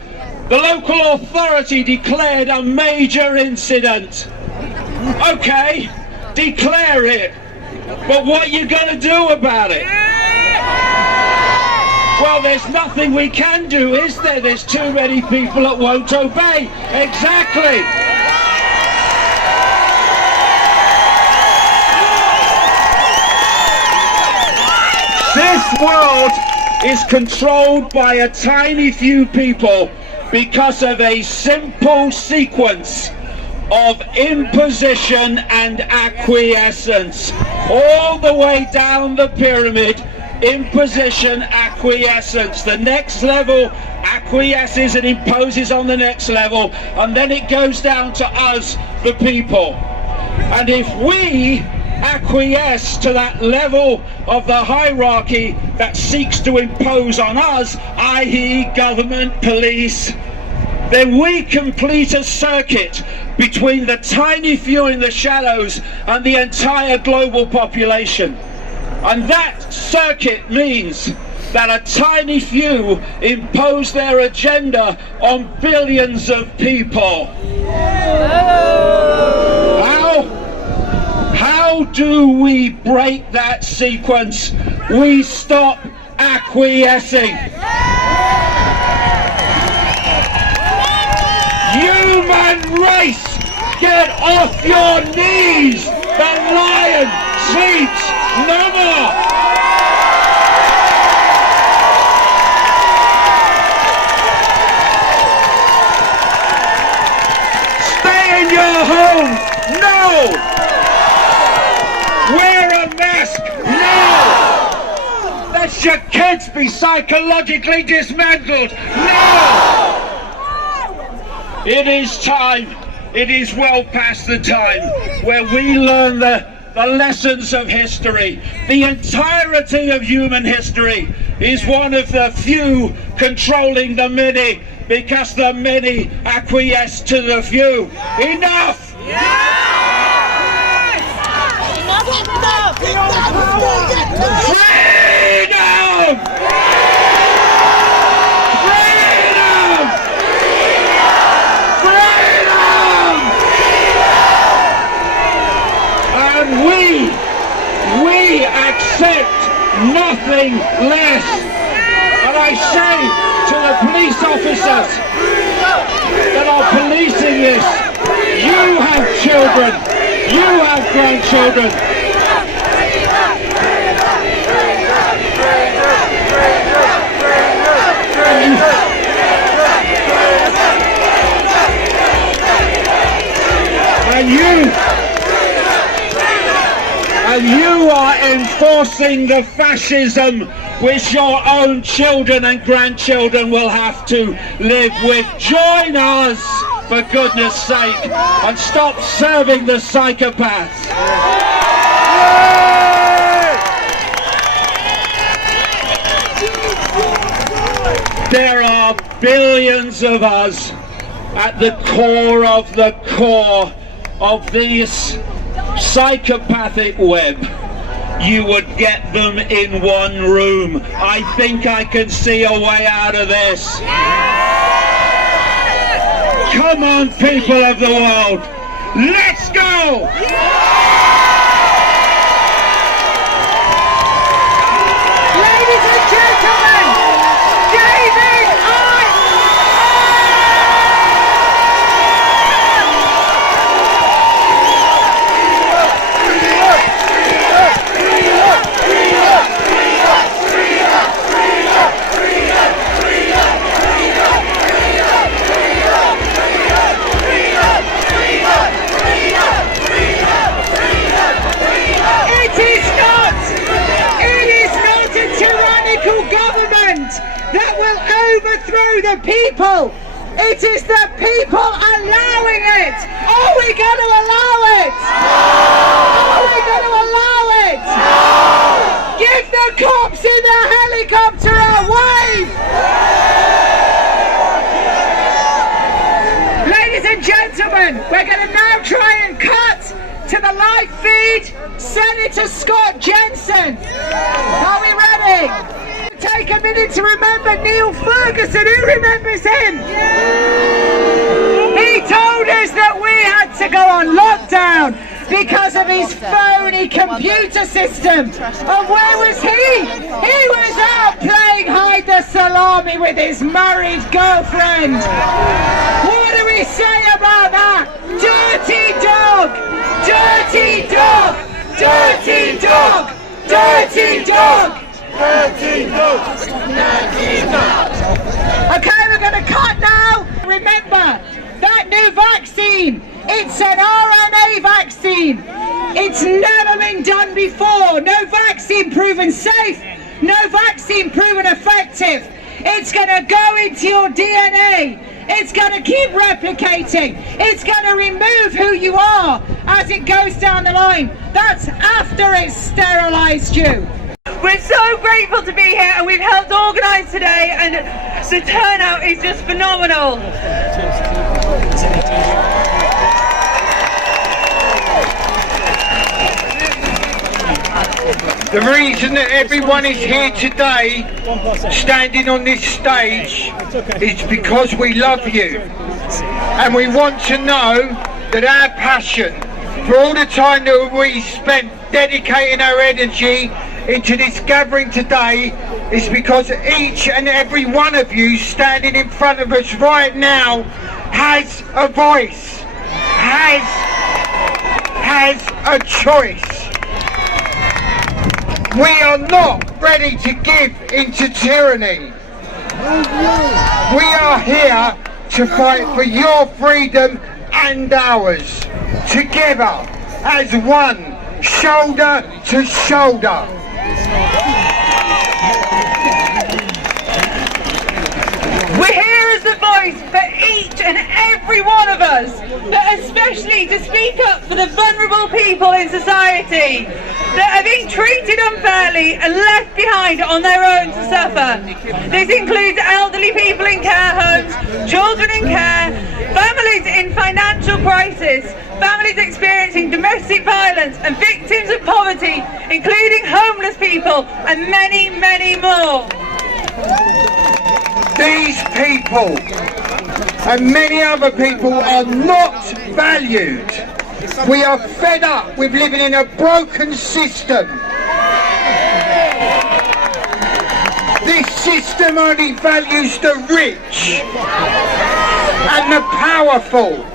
The local authority declared a major incident. Okay, declare it. But what are you going to do about it? Well, there's nothing we can do, is there? There's too many people that won't obey. Exactly. This world is controlled by a tiny few people because of a simple sequence of imposition and acquiescence. All the way down the pyramid, imposition, acquiescence. The next level acquiesces and imposes on the next level, and then it goes down to us, the people. And if we acquiesce to that level of the hierarchy that seeks to impose on us, i.e. government, police, then we complete a circuit between the tiny few in the shadows and the entire global population. And that circuit means that a tiny few impose their agenda on billions of people. How do we break that sequence? We stop acquiescing. Human race, get off your knees! The lion sleeps no more! Stay in your homes! No! Wear a mask! No! Let your kids be psychologically dismantled! No! It is time, it is well past the time where we learn the lessons of history. The entirety of human history is one of the few controlling the many, because the many acquiesce to the few. Enough! Freedom! We accept nothing nothing less. And I say to the police officers that are policing this, you have children, you have grandchildren. And you are enforcing the fascism which your own children and grandchildren will have to live with. Join us, for goodness sake, and stop serving the psychopaths. There are billions of us at the core of this psychopathic web. You would get them in one room. I think I can see a way out of this. Come on, people of the world, let's go! Ladies and gentlemen, David that will overthrow the people. It is the people allowing it. Are we going to allow it? Are we going to allow it? Give the cops in the helicopter a wave. Ladies and gentlemen, we're going to now try and cut to the live feed. Senator Scott Jensen. Are we ready? Take a minute to remember Neil Ferguson. Who remembers him? He told us that we had to go on lockdown because of his phony computer system. And where was he? He was out playing hide the salami with his married girlfriend. What do we say about that? Dirty dog! Dirty dog! Dirty dog! Dirty dog! Okay, we're going to cut now. Remember, that new vaccine, it's an RNA vaccine. It's never been done before. No vaccine proven safe. No vaccine proven effective. It's going to go into your DNA. It's going to keep replicating. It's going to remove who you are as it goes down the line. That's after it's sterilised you. We're so grateful to be here, and we've helped organise today, and the turnout is just phenomenal. The reason that everyone is here today, standing on this stage, is because we love you. And we want to know that our passion, for all the time that we spent dedicating our energy into this gathering today, is because each and every one of you standing in front of us right now has a voice, has a choice. We are not ready to give into tyranny. We are here to fight for your freedom and ours, together as one, shoulder to shoulder. We're here as the voice for each and every one of us, but especially to speak up for the vulnerable people in society that are being treated unfairly and left behind on their own to suffer. This includes elderly people in care homes, children in care, families in financial crisis, families experiencing domestic violence and victims of poverty, including homeless people and many, many more. These people and many other people are not valued. We are fed up with living in a broken system. This system only values the rich and the powerful,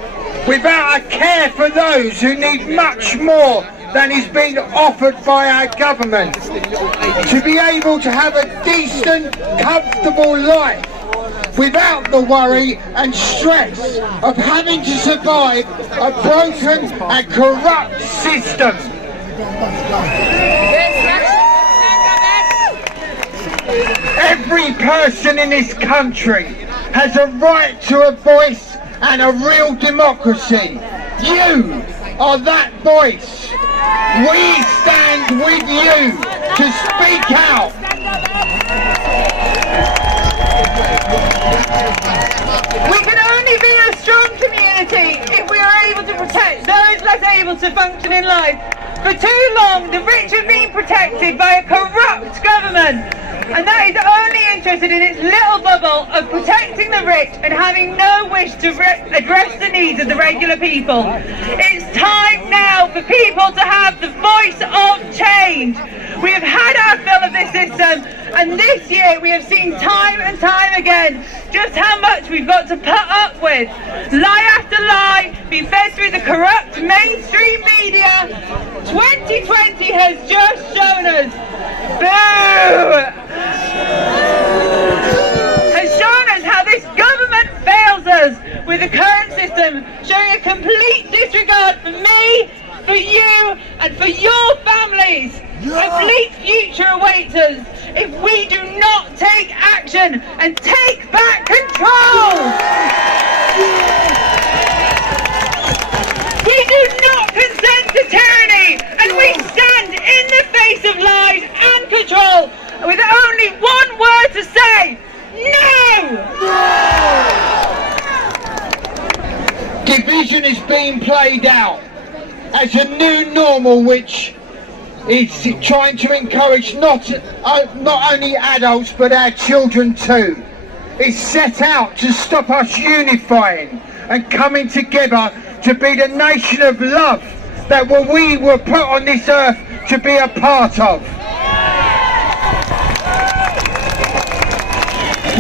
without a care for those who need much more than is being offered by our government. To be able to have a decent, comfortable life without the worry and stress of having to survive a broken and corrupt system. Every person in this country has a right to a voice and a real democracy. You are that voice. We stand with you to speak out. We can only be a strong community if we are able to protect those less able to function in life. For too long, the rich have been protected by a corrupt government, and that is only interested in its little bubble of protecting the rich and having no wish to address the needs of the regular people. It's time now for people to have the voice of change. We have had our fill of this system, and this year we have seen time and time again just how much we've got to put up with. Lie after lie, being fed through the corrupt mainstream media. 2020 has just shown us, has shown us how this government fails us with the current system, showing a complete disregard for me, for you, and for your families. A bleak future awaits us if we do not take action and take back control. We do not consent to tyranny, and we stand in the face of lies and control with only one word to say: no! Division is being played out as a new normal which is trying to encourage not only adults but our children too. It's set out to stop us unifying and coming together to be the nation of love that we were put on this earth to be a part of.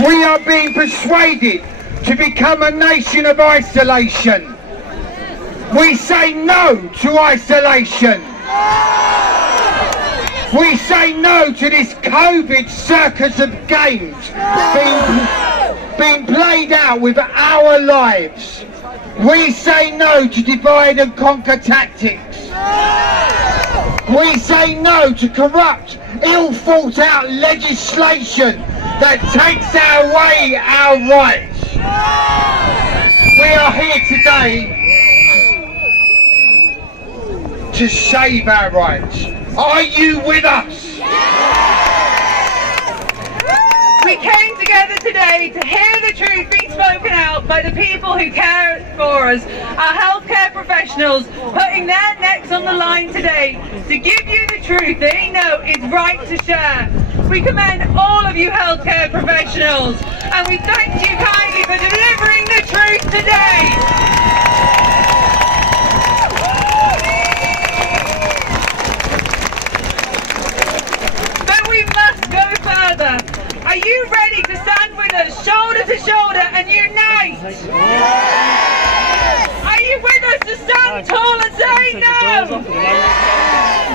We are being persuaded to become a nation of isolation. We say no to isolation. We say no to this COVID circus of games being played out with our lives. We say no to divide and conquer tactics. We say no to corrupt, ill thought out legislation that takes away our rights. We are here today to save our rights. Are you with us? We came together today to hear the truth being spoken out by the people who care for us, our healthcare professionals, putting their necks on the line today to give you the truth they know is right to share. We commend all of you healthcare professionals, and we thank you kindly for delivering the truth today. Are you ready to stand with us, shoulder to shoulder, and unite? Are you with us to stand tall and say no?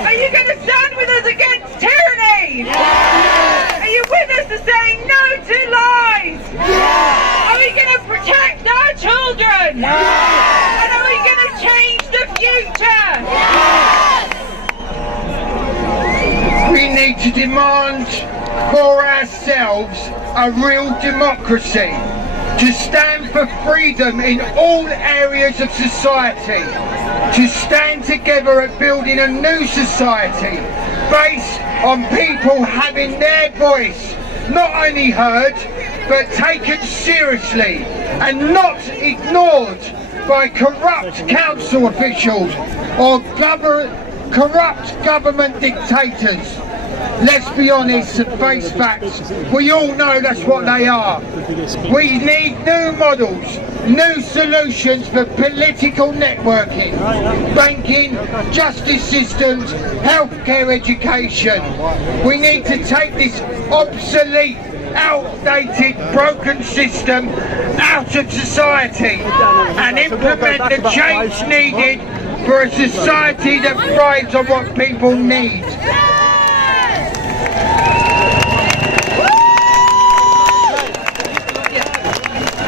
Are you going to stand with us against tyranny? Are you with us to say no to lies? Are we going to protect our children? And are we going to change the future? We need to demand for ourselves a real democracy, to stand for freedom in all areas of society, to stand together at building a new society based on people having their voice not only heard but taken seriously and not ignored by corrupt council officials or corrupt government dictators. Let's be honest and face facts. We all know that's what they are. We need new models, new solutions for political networking, banking, justice systems, healthcare, education. We need to take this obsolete outdated, broken system out of society and implement the change needed for a society that thrives on what people need.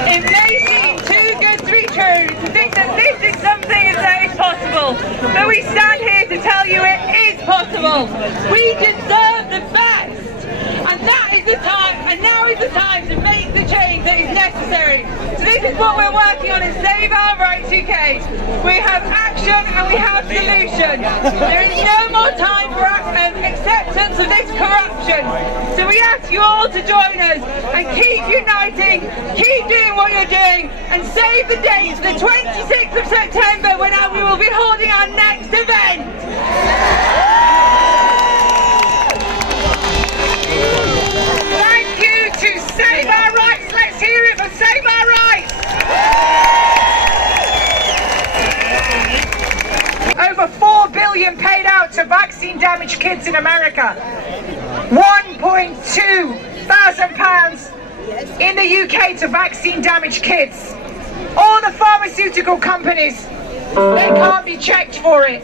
It may seem too good to be true to think that this is something that is possible, but we stand here to tell you it is possible. We deserve the best, and that is the time, and now is the time to make the change that is necessary. So this is what we're working on in Save Our Rights UK. We have action and we have solution. There is no more time for acceptance of this corruption. So we ask you all to join us and keep uniting, keep doing what you're doing, and save the date for the 26th of September when we will be holding our next event. Thank you to Save Our Rights. Let's hear it for Save Our Rights. Over 4 billion paid out to vaccine damaged kids in America. £1.2 thousand in the UK to vaccine damaged kids. All the pharmaceutical companies, they can't be checked for it.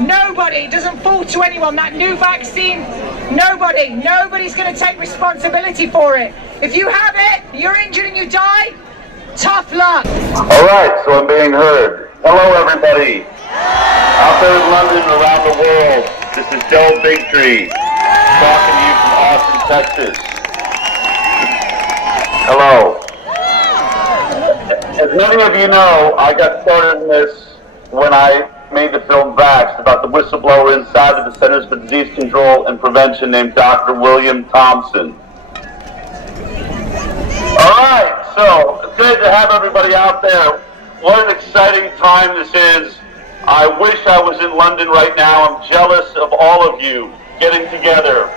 Nobody, it doesn't fall to anyone. That new vaccine, nobody's going to take responsibility for it. If you have it, you're injured and you die, tough luck. All right, so I'm being heard. Hello, everybody. Out there in London, around the world, this is Joe Bigtree, talking to you from Austin, Texas. Hello. As many of you know, I got started in this when I made the film Vax about the whistleblower inside of the Centers for Disease Control and Prevention named Dr. William Thompson. Alright, so it's good to have everybody out there. What an exciting time this is. I wish I was in London right now. I'm jealous of all of you getting together.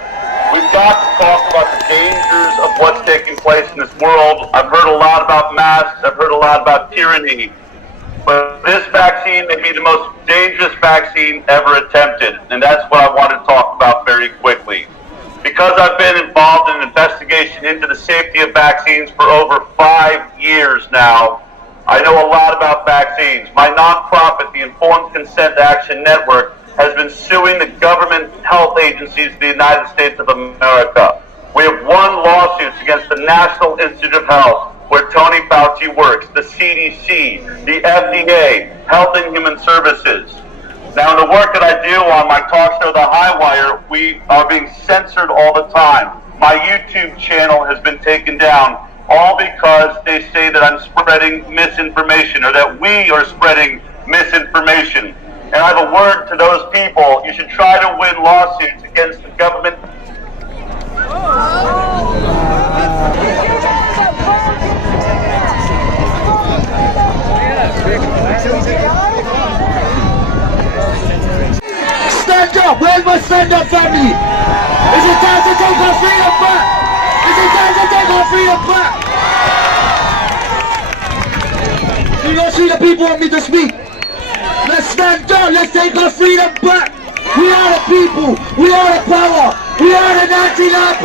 We've got to talk about the dangers of what's taking place in this world. I've heard a lot about masks. I've heard a lot about tyranny. But this vaccine may be the most dangerous vaccine ever attempted, and that's what I want to talk about very quickly. Because I've been involved in an investigation into the safety of vaccines for over 5 years now, I know a lot about vaccines. My nonprofit, the Informed Consent Action Network, has been suing the government health agencies of the United States of America. We have won lawsuits against the National Institute of Health, where Tony Fauci works, the CDC, the FDA, Health and Human Services. Now, in the work that I do on my talk show, The High Wire, we are being censored all the time. My YouTube channel has been taken down, all because they say that I'm spreading misinformation, or that we are spreading misinformation. And I have a word to those people. You should try to win lawsuits against the government. Stand up! Where's my stand-up family? Is it time to take our freedom back? Is it time to take our freedom back? You don't see the people want me to speak. Let's stand up, let's take our freedom back. We are the people, we are the power, we are the 99%.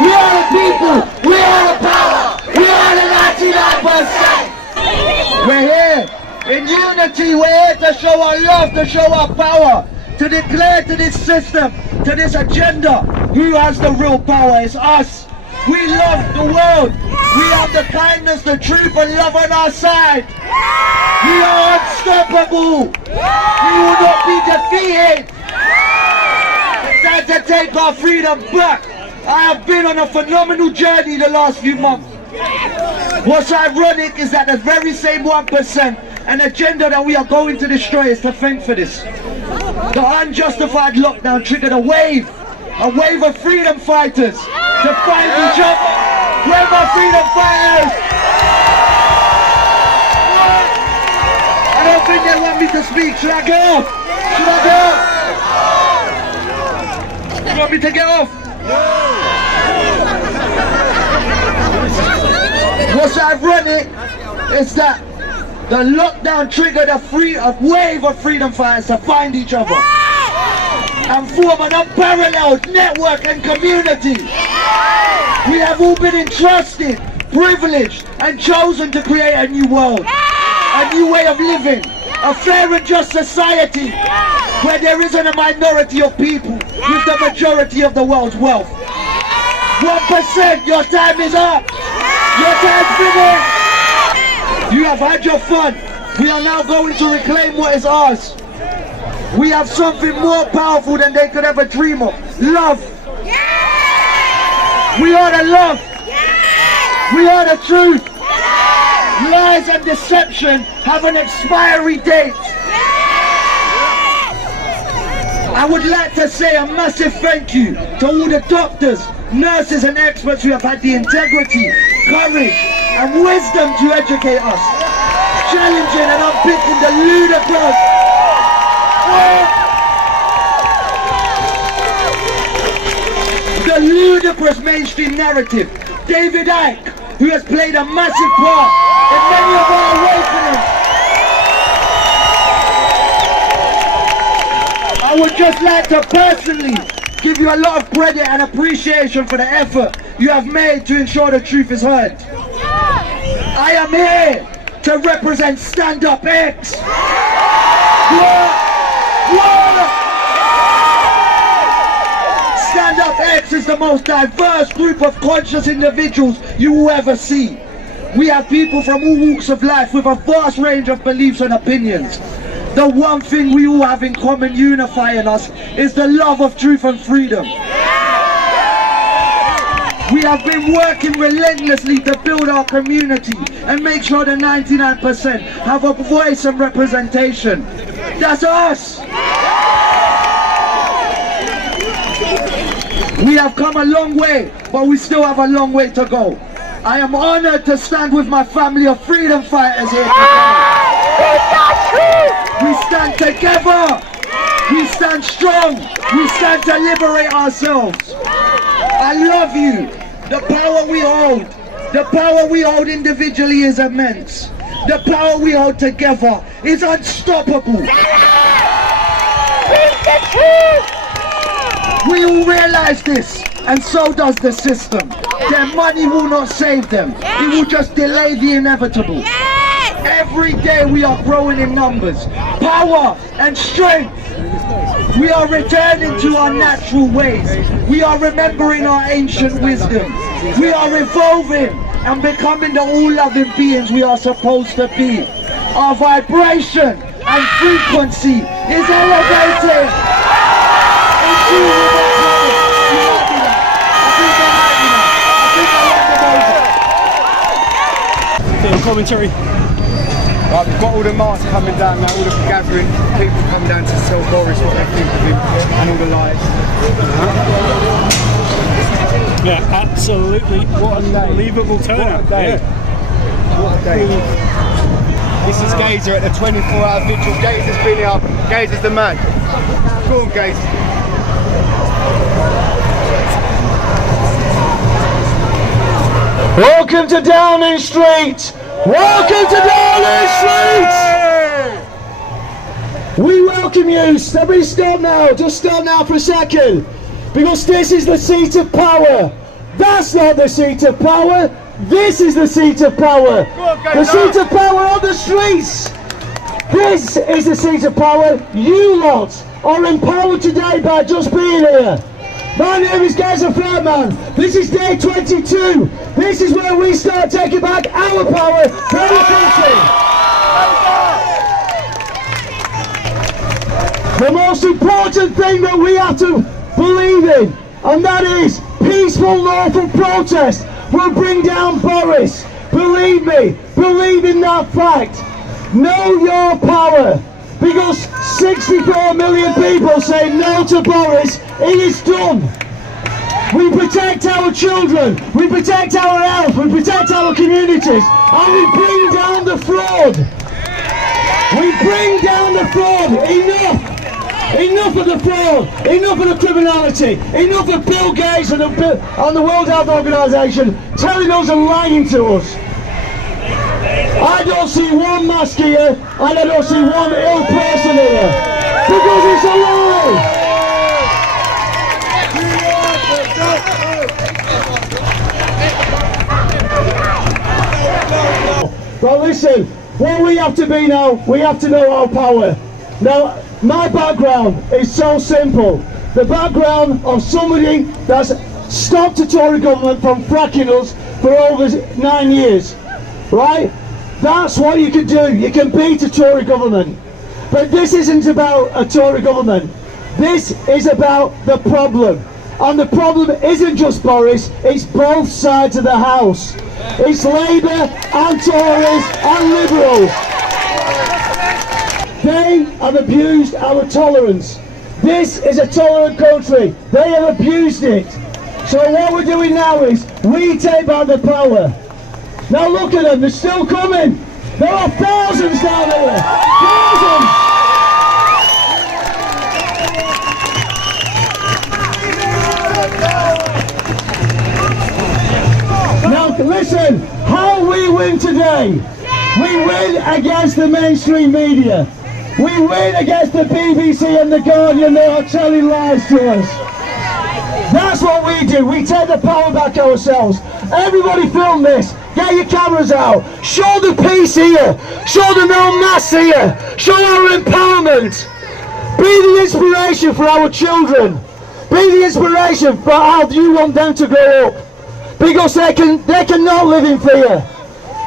We are the people, we are the power, we are the 99%. We're here in unity, we're here to show our love, to show our power, to declare to this system, to this agenda, who has the real power. It's us. We love the world. We have the kindness, the truth and love on our side. We are unstoppable. We will not be defeated. It's time to take our freedom back. I have been on a phenomenal journey the last few months. What's ironic is that the very same 1%, an agenda that we are going to destroy, is to thank for this. The unjustified lockdown triggered a wave of freedom fighters to find each other. Where are my freedom fighters? I don't think they want me to speak. Should I get off? Should I get off? You want me to get off? What's ironic is that the lockdown triggered a wave of freedom fighters to find each other. and form an unparalleled network and community. We have all been entrusted, privileged and chosen to create a new world, a new way of living, a fair and just society where there isn't a minority of people with the majority of the world's wealth. 1%, your time is up. Your time's finished. You have had your fun. We are now going to reclaim what is ours. We have something more powerful than they could ever dream of. Love. We are the love. We are the truth. Lies and deception have an expiry date. I would like to say a massive thank you to all the doctors, nurses and experts who have had the integrity, courage and wisdom to educate us, challenging and unpicking the ludicrous, mainstream narrative. David Icke, who has played a massive part in many of our awakenings. I would just like to personally give you a lot of credit and appreciation for the effort you have made to ensure the truth is heard. I am here to represent Stand Up X. Stand Up X is the most diverse group of conscious individuals you will ever see. We have people from all walks of life with a vast range of beliefs and opinions. The one thing we all have in common unifying us is the love of truth and freedom. We have been working relentlessly to build our community and make sure the 99% have a voice and representation. That's us! We have come a long way, but we still have a long way to go. I am honored to stand with my family of freedom fighters here today. We stand together. We stand strong. We stand to liberate ourselves. I love you. The power we hold individually is immense. The power we hold together is unstoppable. We all realize this, and so does the system. Their money will not save them. It will just delay the inevitable. Every day we are growing in numbers, power and strength. We are returning to our natural ways. We are remembering our ancient wisdom. We are evolving and becoming the all-loving beings we are supposed to be. Our vibration and frequency is elevating. Commentary. Right, we've got all the marks coming down now, all the gathering, people coming down to tell Boris what they think of him and all the lies. Yeah, absolutely. What an unbelievable turnout. What a day. What a day. This is Gazer at the 24-hour vigil. Gazer's been here. Gazer's the man. Go on, Gazer. Welcome to Downing Street! Welcome to Downing Street! We welcome you. Somebody stop now. Just stop now for a second. Because this is the seat of power. That's not the seat of power. This is the seat of power. The seat of power on the streets. This is the seat of power. You lot are empowered today by just being here. My name is Gazer Flatman. This is day 22. This is where we start taking back our power for our country. The most important thing that we have to believe in, and that is peaceful, lawful protest, will bring down Boris. Believe me, believe in that fact. Know your power. Because 64 million people say no to Boris, it is done. We protect our children, we protect our health, we protect our communities, and we bring down the fraud. We bring down the fraud. Enough! Enough of the fraud, enough of the criminality, enough of Bill Gates and the World Health Organization telling us and lying to us. I don't see one mask here, and I don't see one ill person here, because it's a lie. listen, what we have to be now, we have to know our power. Now, my background is so simple. The background of somebody that's stopped the Tory government from fracking us for over 9 years, right? That's what you can do. You can beat a Tory government. But this isn't about a Tory government. This is about the problem. And the problem isn't just Boris, it's both sides of the house. It's Labour and Tories and Liberals. They have abused our tolerance. This is a tolerant country. They have abused it. So what we're doing now is we take back the power. Now look at them, they're still coming. There are thousands down there. Thousands. Now listen, how we win today. We win against the mainstream media. We win against the BBC and the Guardian that are telling lies to us. That's what we do. We take the power back ourselves. Everybody film this. Get your cameras out. Show the peace here. Show the no mass here. Show our empowerment. Be the inspiration for our children. Be the inspiration for how you want them to grow up. Because they cannot live in fear.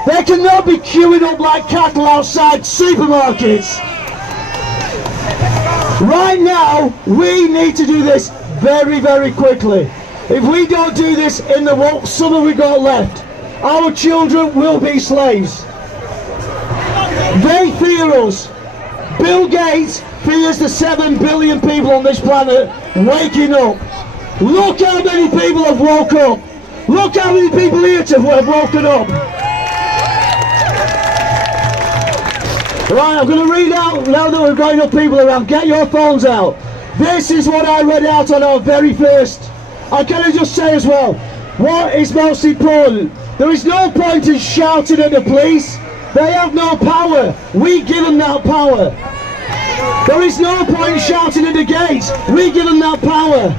They cannot be queuing up like cattle outside supermarkets. Right now, we need to do this very, very quickly. If we don't do this in the what summer we got left, our children will be slaves. They fear us. Bill Gates fears the 7 billion people on this planet waking up. Look how many people have woke up. Look how many people here have woken up. Right, I'm going to read out, now that we're going up people around, get your phones out. This is what I read out on our very first. I can just say as well, what is most important? There is no point in shouting at the police. They have no power. We give them that power. There is no point in shouting at the gates. We give them that power.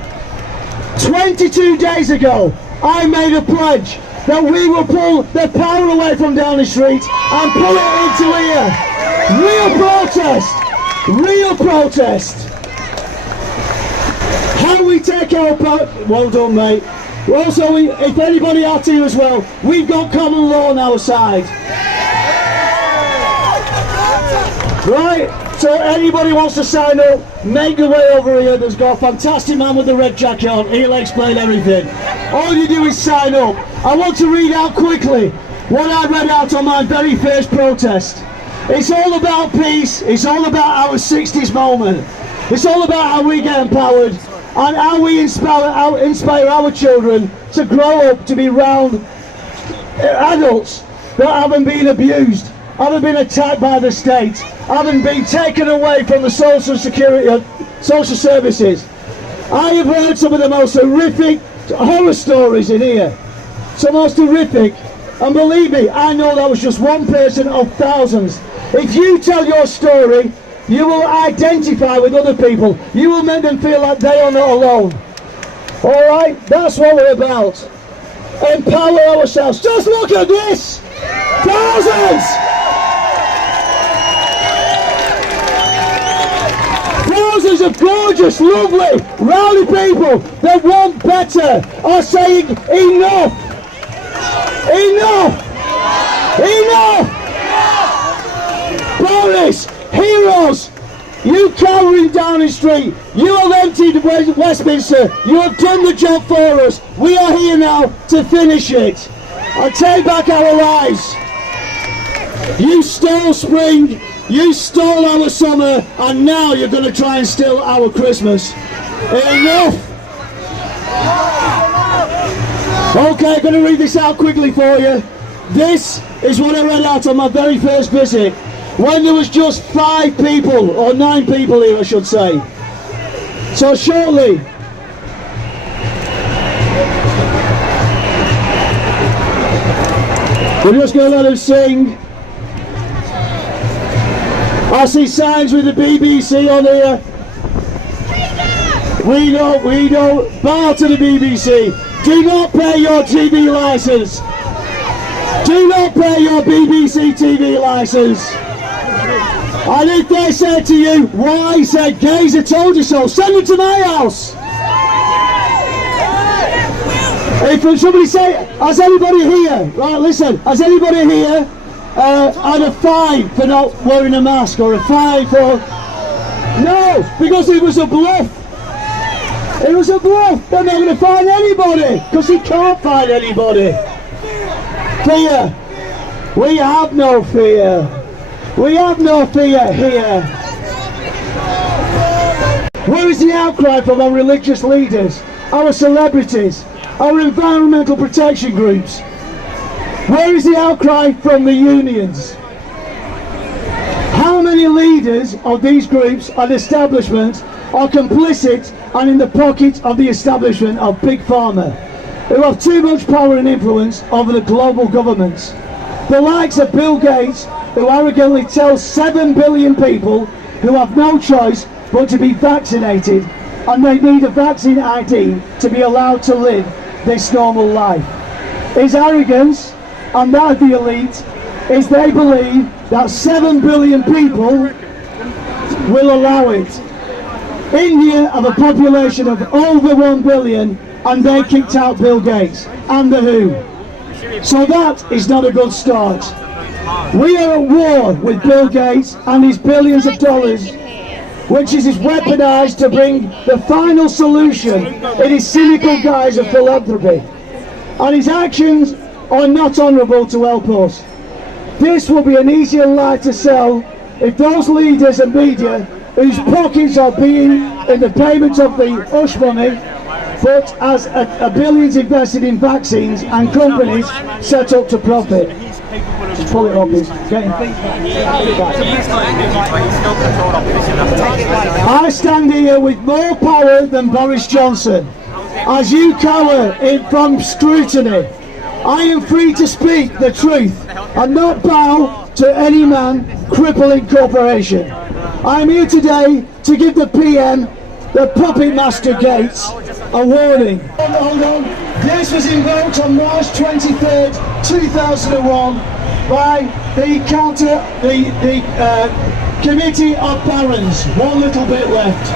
22 days ago, I made a pledge that we will pull the power away from Downing Street and pull it into here. Real protest. Real protest. How we take our power. Well done, mate. Also, if anybody out here as well, we've got common law on our side. Right? So anybody wants to sign up, make your way over here. There's got a fantastic man with the red jacket on. He'll explain everything. All you do is sign up. I want to read out quickly what I read out on my very first protest. It's all about peace. It's all about our 60s moment. It's all about how we get empowered and how we inspire our children to grow up to be round adults that haven't been abused, haven't been attacked by the state, haven't been taken away from the social services. I have heard some of the most horrific horror stories in here. Some most horrific. And believe me, I know that was just one person of thousands. If you tell your story, you will identify with other people. You will make them feel like they are not alone. Alright? That's what we're about. Empower ourselves. Just look at this! Thousands! Thousands of gorgeous, lovely, rowdy people that want better are saying enough! Enough! Enough! Boris, heroes, you cowering Downing Street, you have emptied Westminster, you have done the job for us. We are here now to finish it and take back our lives. You stole spring, you stole our summer, and now you're going to try and steal our Christmas. Enough! Okay, I'm going to read this out quickly for you. This is what I read out on my very first visit, when there was just 5 people, or 9 people here I should say. So shortly, we're just going to let him sing. I see signs with the BBC on here. We don't bow to the BBC. Do not pay your TV license. Do not pay your BBC TV licence. And if they say to you, why, said Gazer told you so, send them to my house. If somebody say, has anybody here, right, listen, has anybody here had a fine for not wearing a mask, or a fine for... No, because it was a bluff. It was a bluff. They're not going to fine anybody, because he can't fine anybody. Fear. We have no fear. We have no fear here. Where is the outcry from our religious leaders, our celebrities, our environmental protection groups? Where is the outcry from the unions? How many leaders of these groups and establishments are complicit and in the pocket of the establishment of Big Pharma, who have too much power and influence over the global governments? The likes of Bill Gates, who arrogantly tells 7 billion people who have no choice but to be vaccinated, and they need a vaccine ID to be allowed to live this normal life. His arrogance and that of the elite is they believe that 7 billion people will allow it. India have a population of over 1 billion, and they kicked out Bill Gates and the WHO. So that is not a good start. We are at war with Bill Gates and his billions of dollars, which is weaponized to bring the final solution in his cynical guise of philanthropy. And his actions are not honourable to help us. This will be an easier lie to sell if those leaders and media whose pockets are being in the payment of the hush money, but as a billions invested in vaccines and companies set up to profit. Just pull it up, please. I stand here with more power than Boris Johnson. As you cower from scrutiny, I am free to speak the truth and not bow to any man crippling corporation. I am here today to give the PM, the puppet master Gates, a warning. Hold on. This was invoked on March 23rd, 2001 by the Committee of Barons. One little bit left.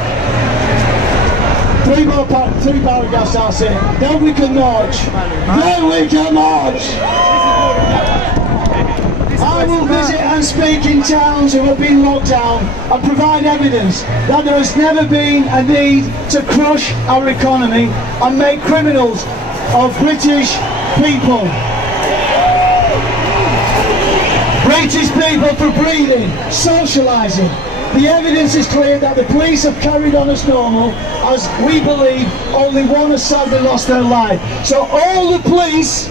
Three paragraphs, that's it. Then we can march. Then we can march. I will visit and speak in towns who have been locked down and provide evidence that there has never been a need to crush our economy and make criminals of British people. British people for breathing, socialising. The evidence is clear that the police have carried on as normal, as we believe only one has sadly lost their life. So all the police,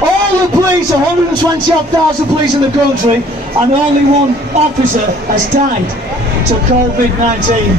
120,000 police in the country, and only one officer has died to COVID-19.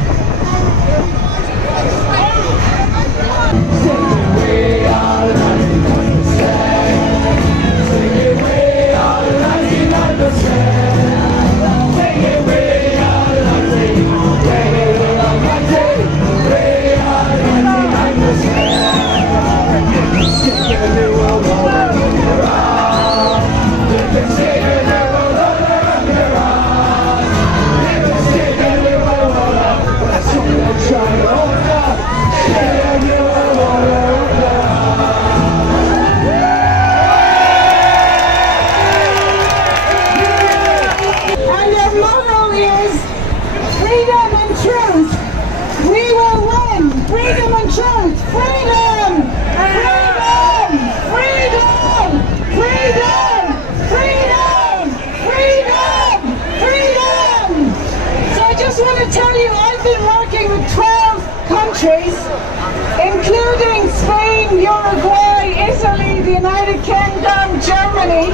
Including Spain, Uruguay, Italy, the United Kingdom, Germany,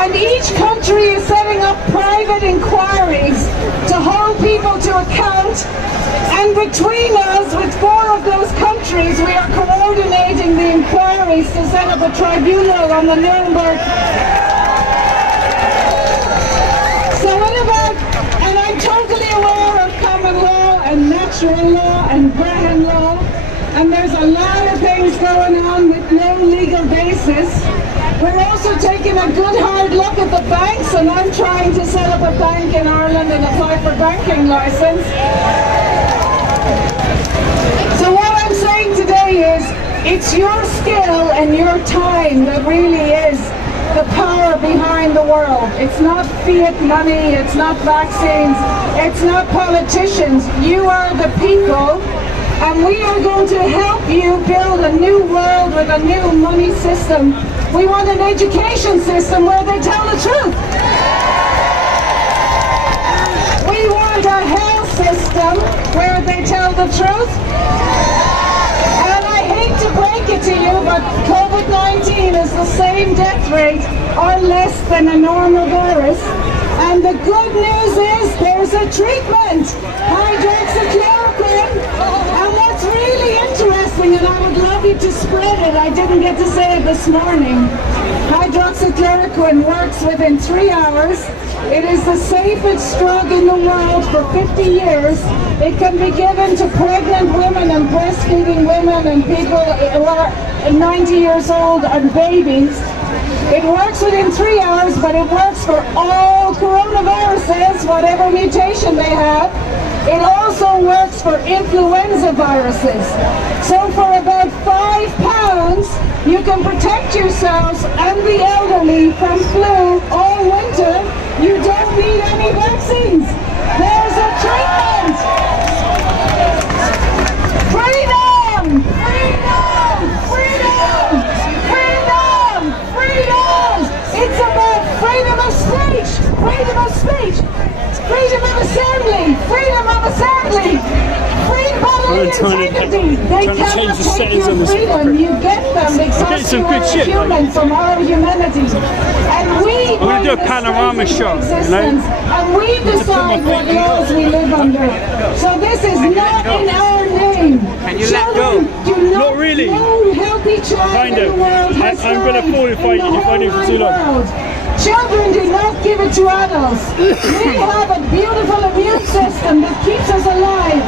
and each country is setting up private inquiries to hold people to account, and between us, with 4 of those countries, we are coordinating the inquiries to set up a tribunal on the Nuremberg. So what about, and I'm totally aware of common law and natural law and Brehon law, and there's a lot of things going on with no legal basis. We're also taking a good hard look at the banks, and I'm trying to set up a bank in Ireland and apply for banking license. So what I'm saying today is, it's your skill and your time that really is the power behind the world. It's not fiat money, it's not vaccines, it's not politicians. You are the people, and we are going to help you build a new world with a new money system. We want an education system where they tell the truth. We want a health system where they tell the truth. And I hate to break it to you, but COVID-19 is the same death rate or less than a normal virus. And the good news is there's a treatment, hydroxychloroquine. And what's really interesting, and I would love you to spread it, I didn't get to say it this morning, hydroxychloroquine works within 3 hours. It is the safest drug in the world for 50 years. It can be given to pregnant women and breastfeeding women and people who are 90 years old and babies. It works within 3 hours, but it works for all coronaviruses, whatever mutation they have. It also works for influenza viruses. So for about £5, you can protect yourselves and the elderly from flu all winter. You don't need any vaccines. There's a treatment. Freedom! Freedom! Freedom! Freedom! Freedom! It's about freedom of speech! Freedom of speech! Freedom of assembly! Freedom of assembly! Freedom of integrity! They cannot take your freedom. You get them because you are a human from our humanity. And we I'm going to do a panorama shot, you know? And we decide what laws we live under. So this is not in our name. Can you let go? Not really. No healthy child Kind in of. the world has I'm going to fall if I do for too long. Children do not give it to adults. We have a beautiful immune system that keeps us alive.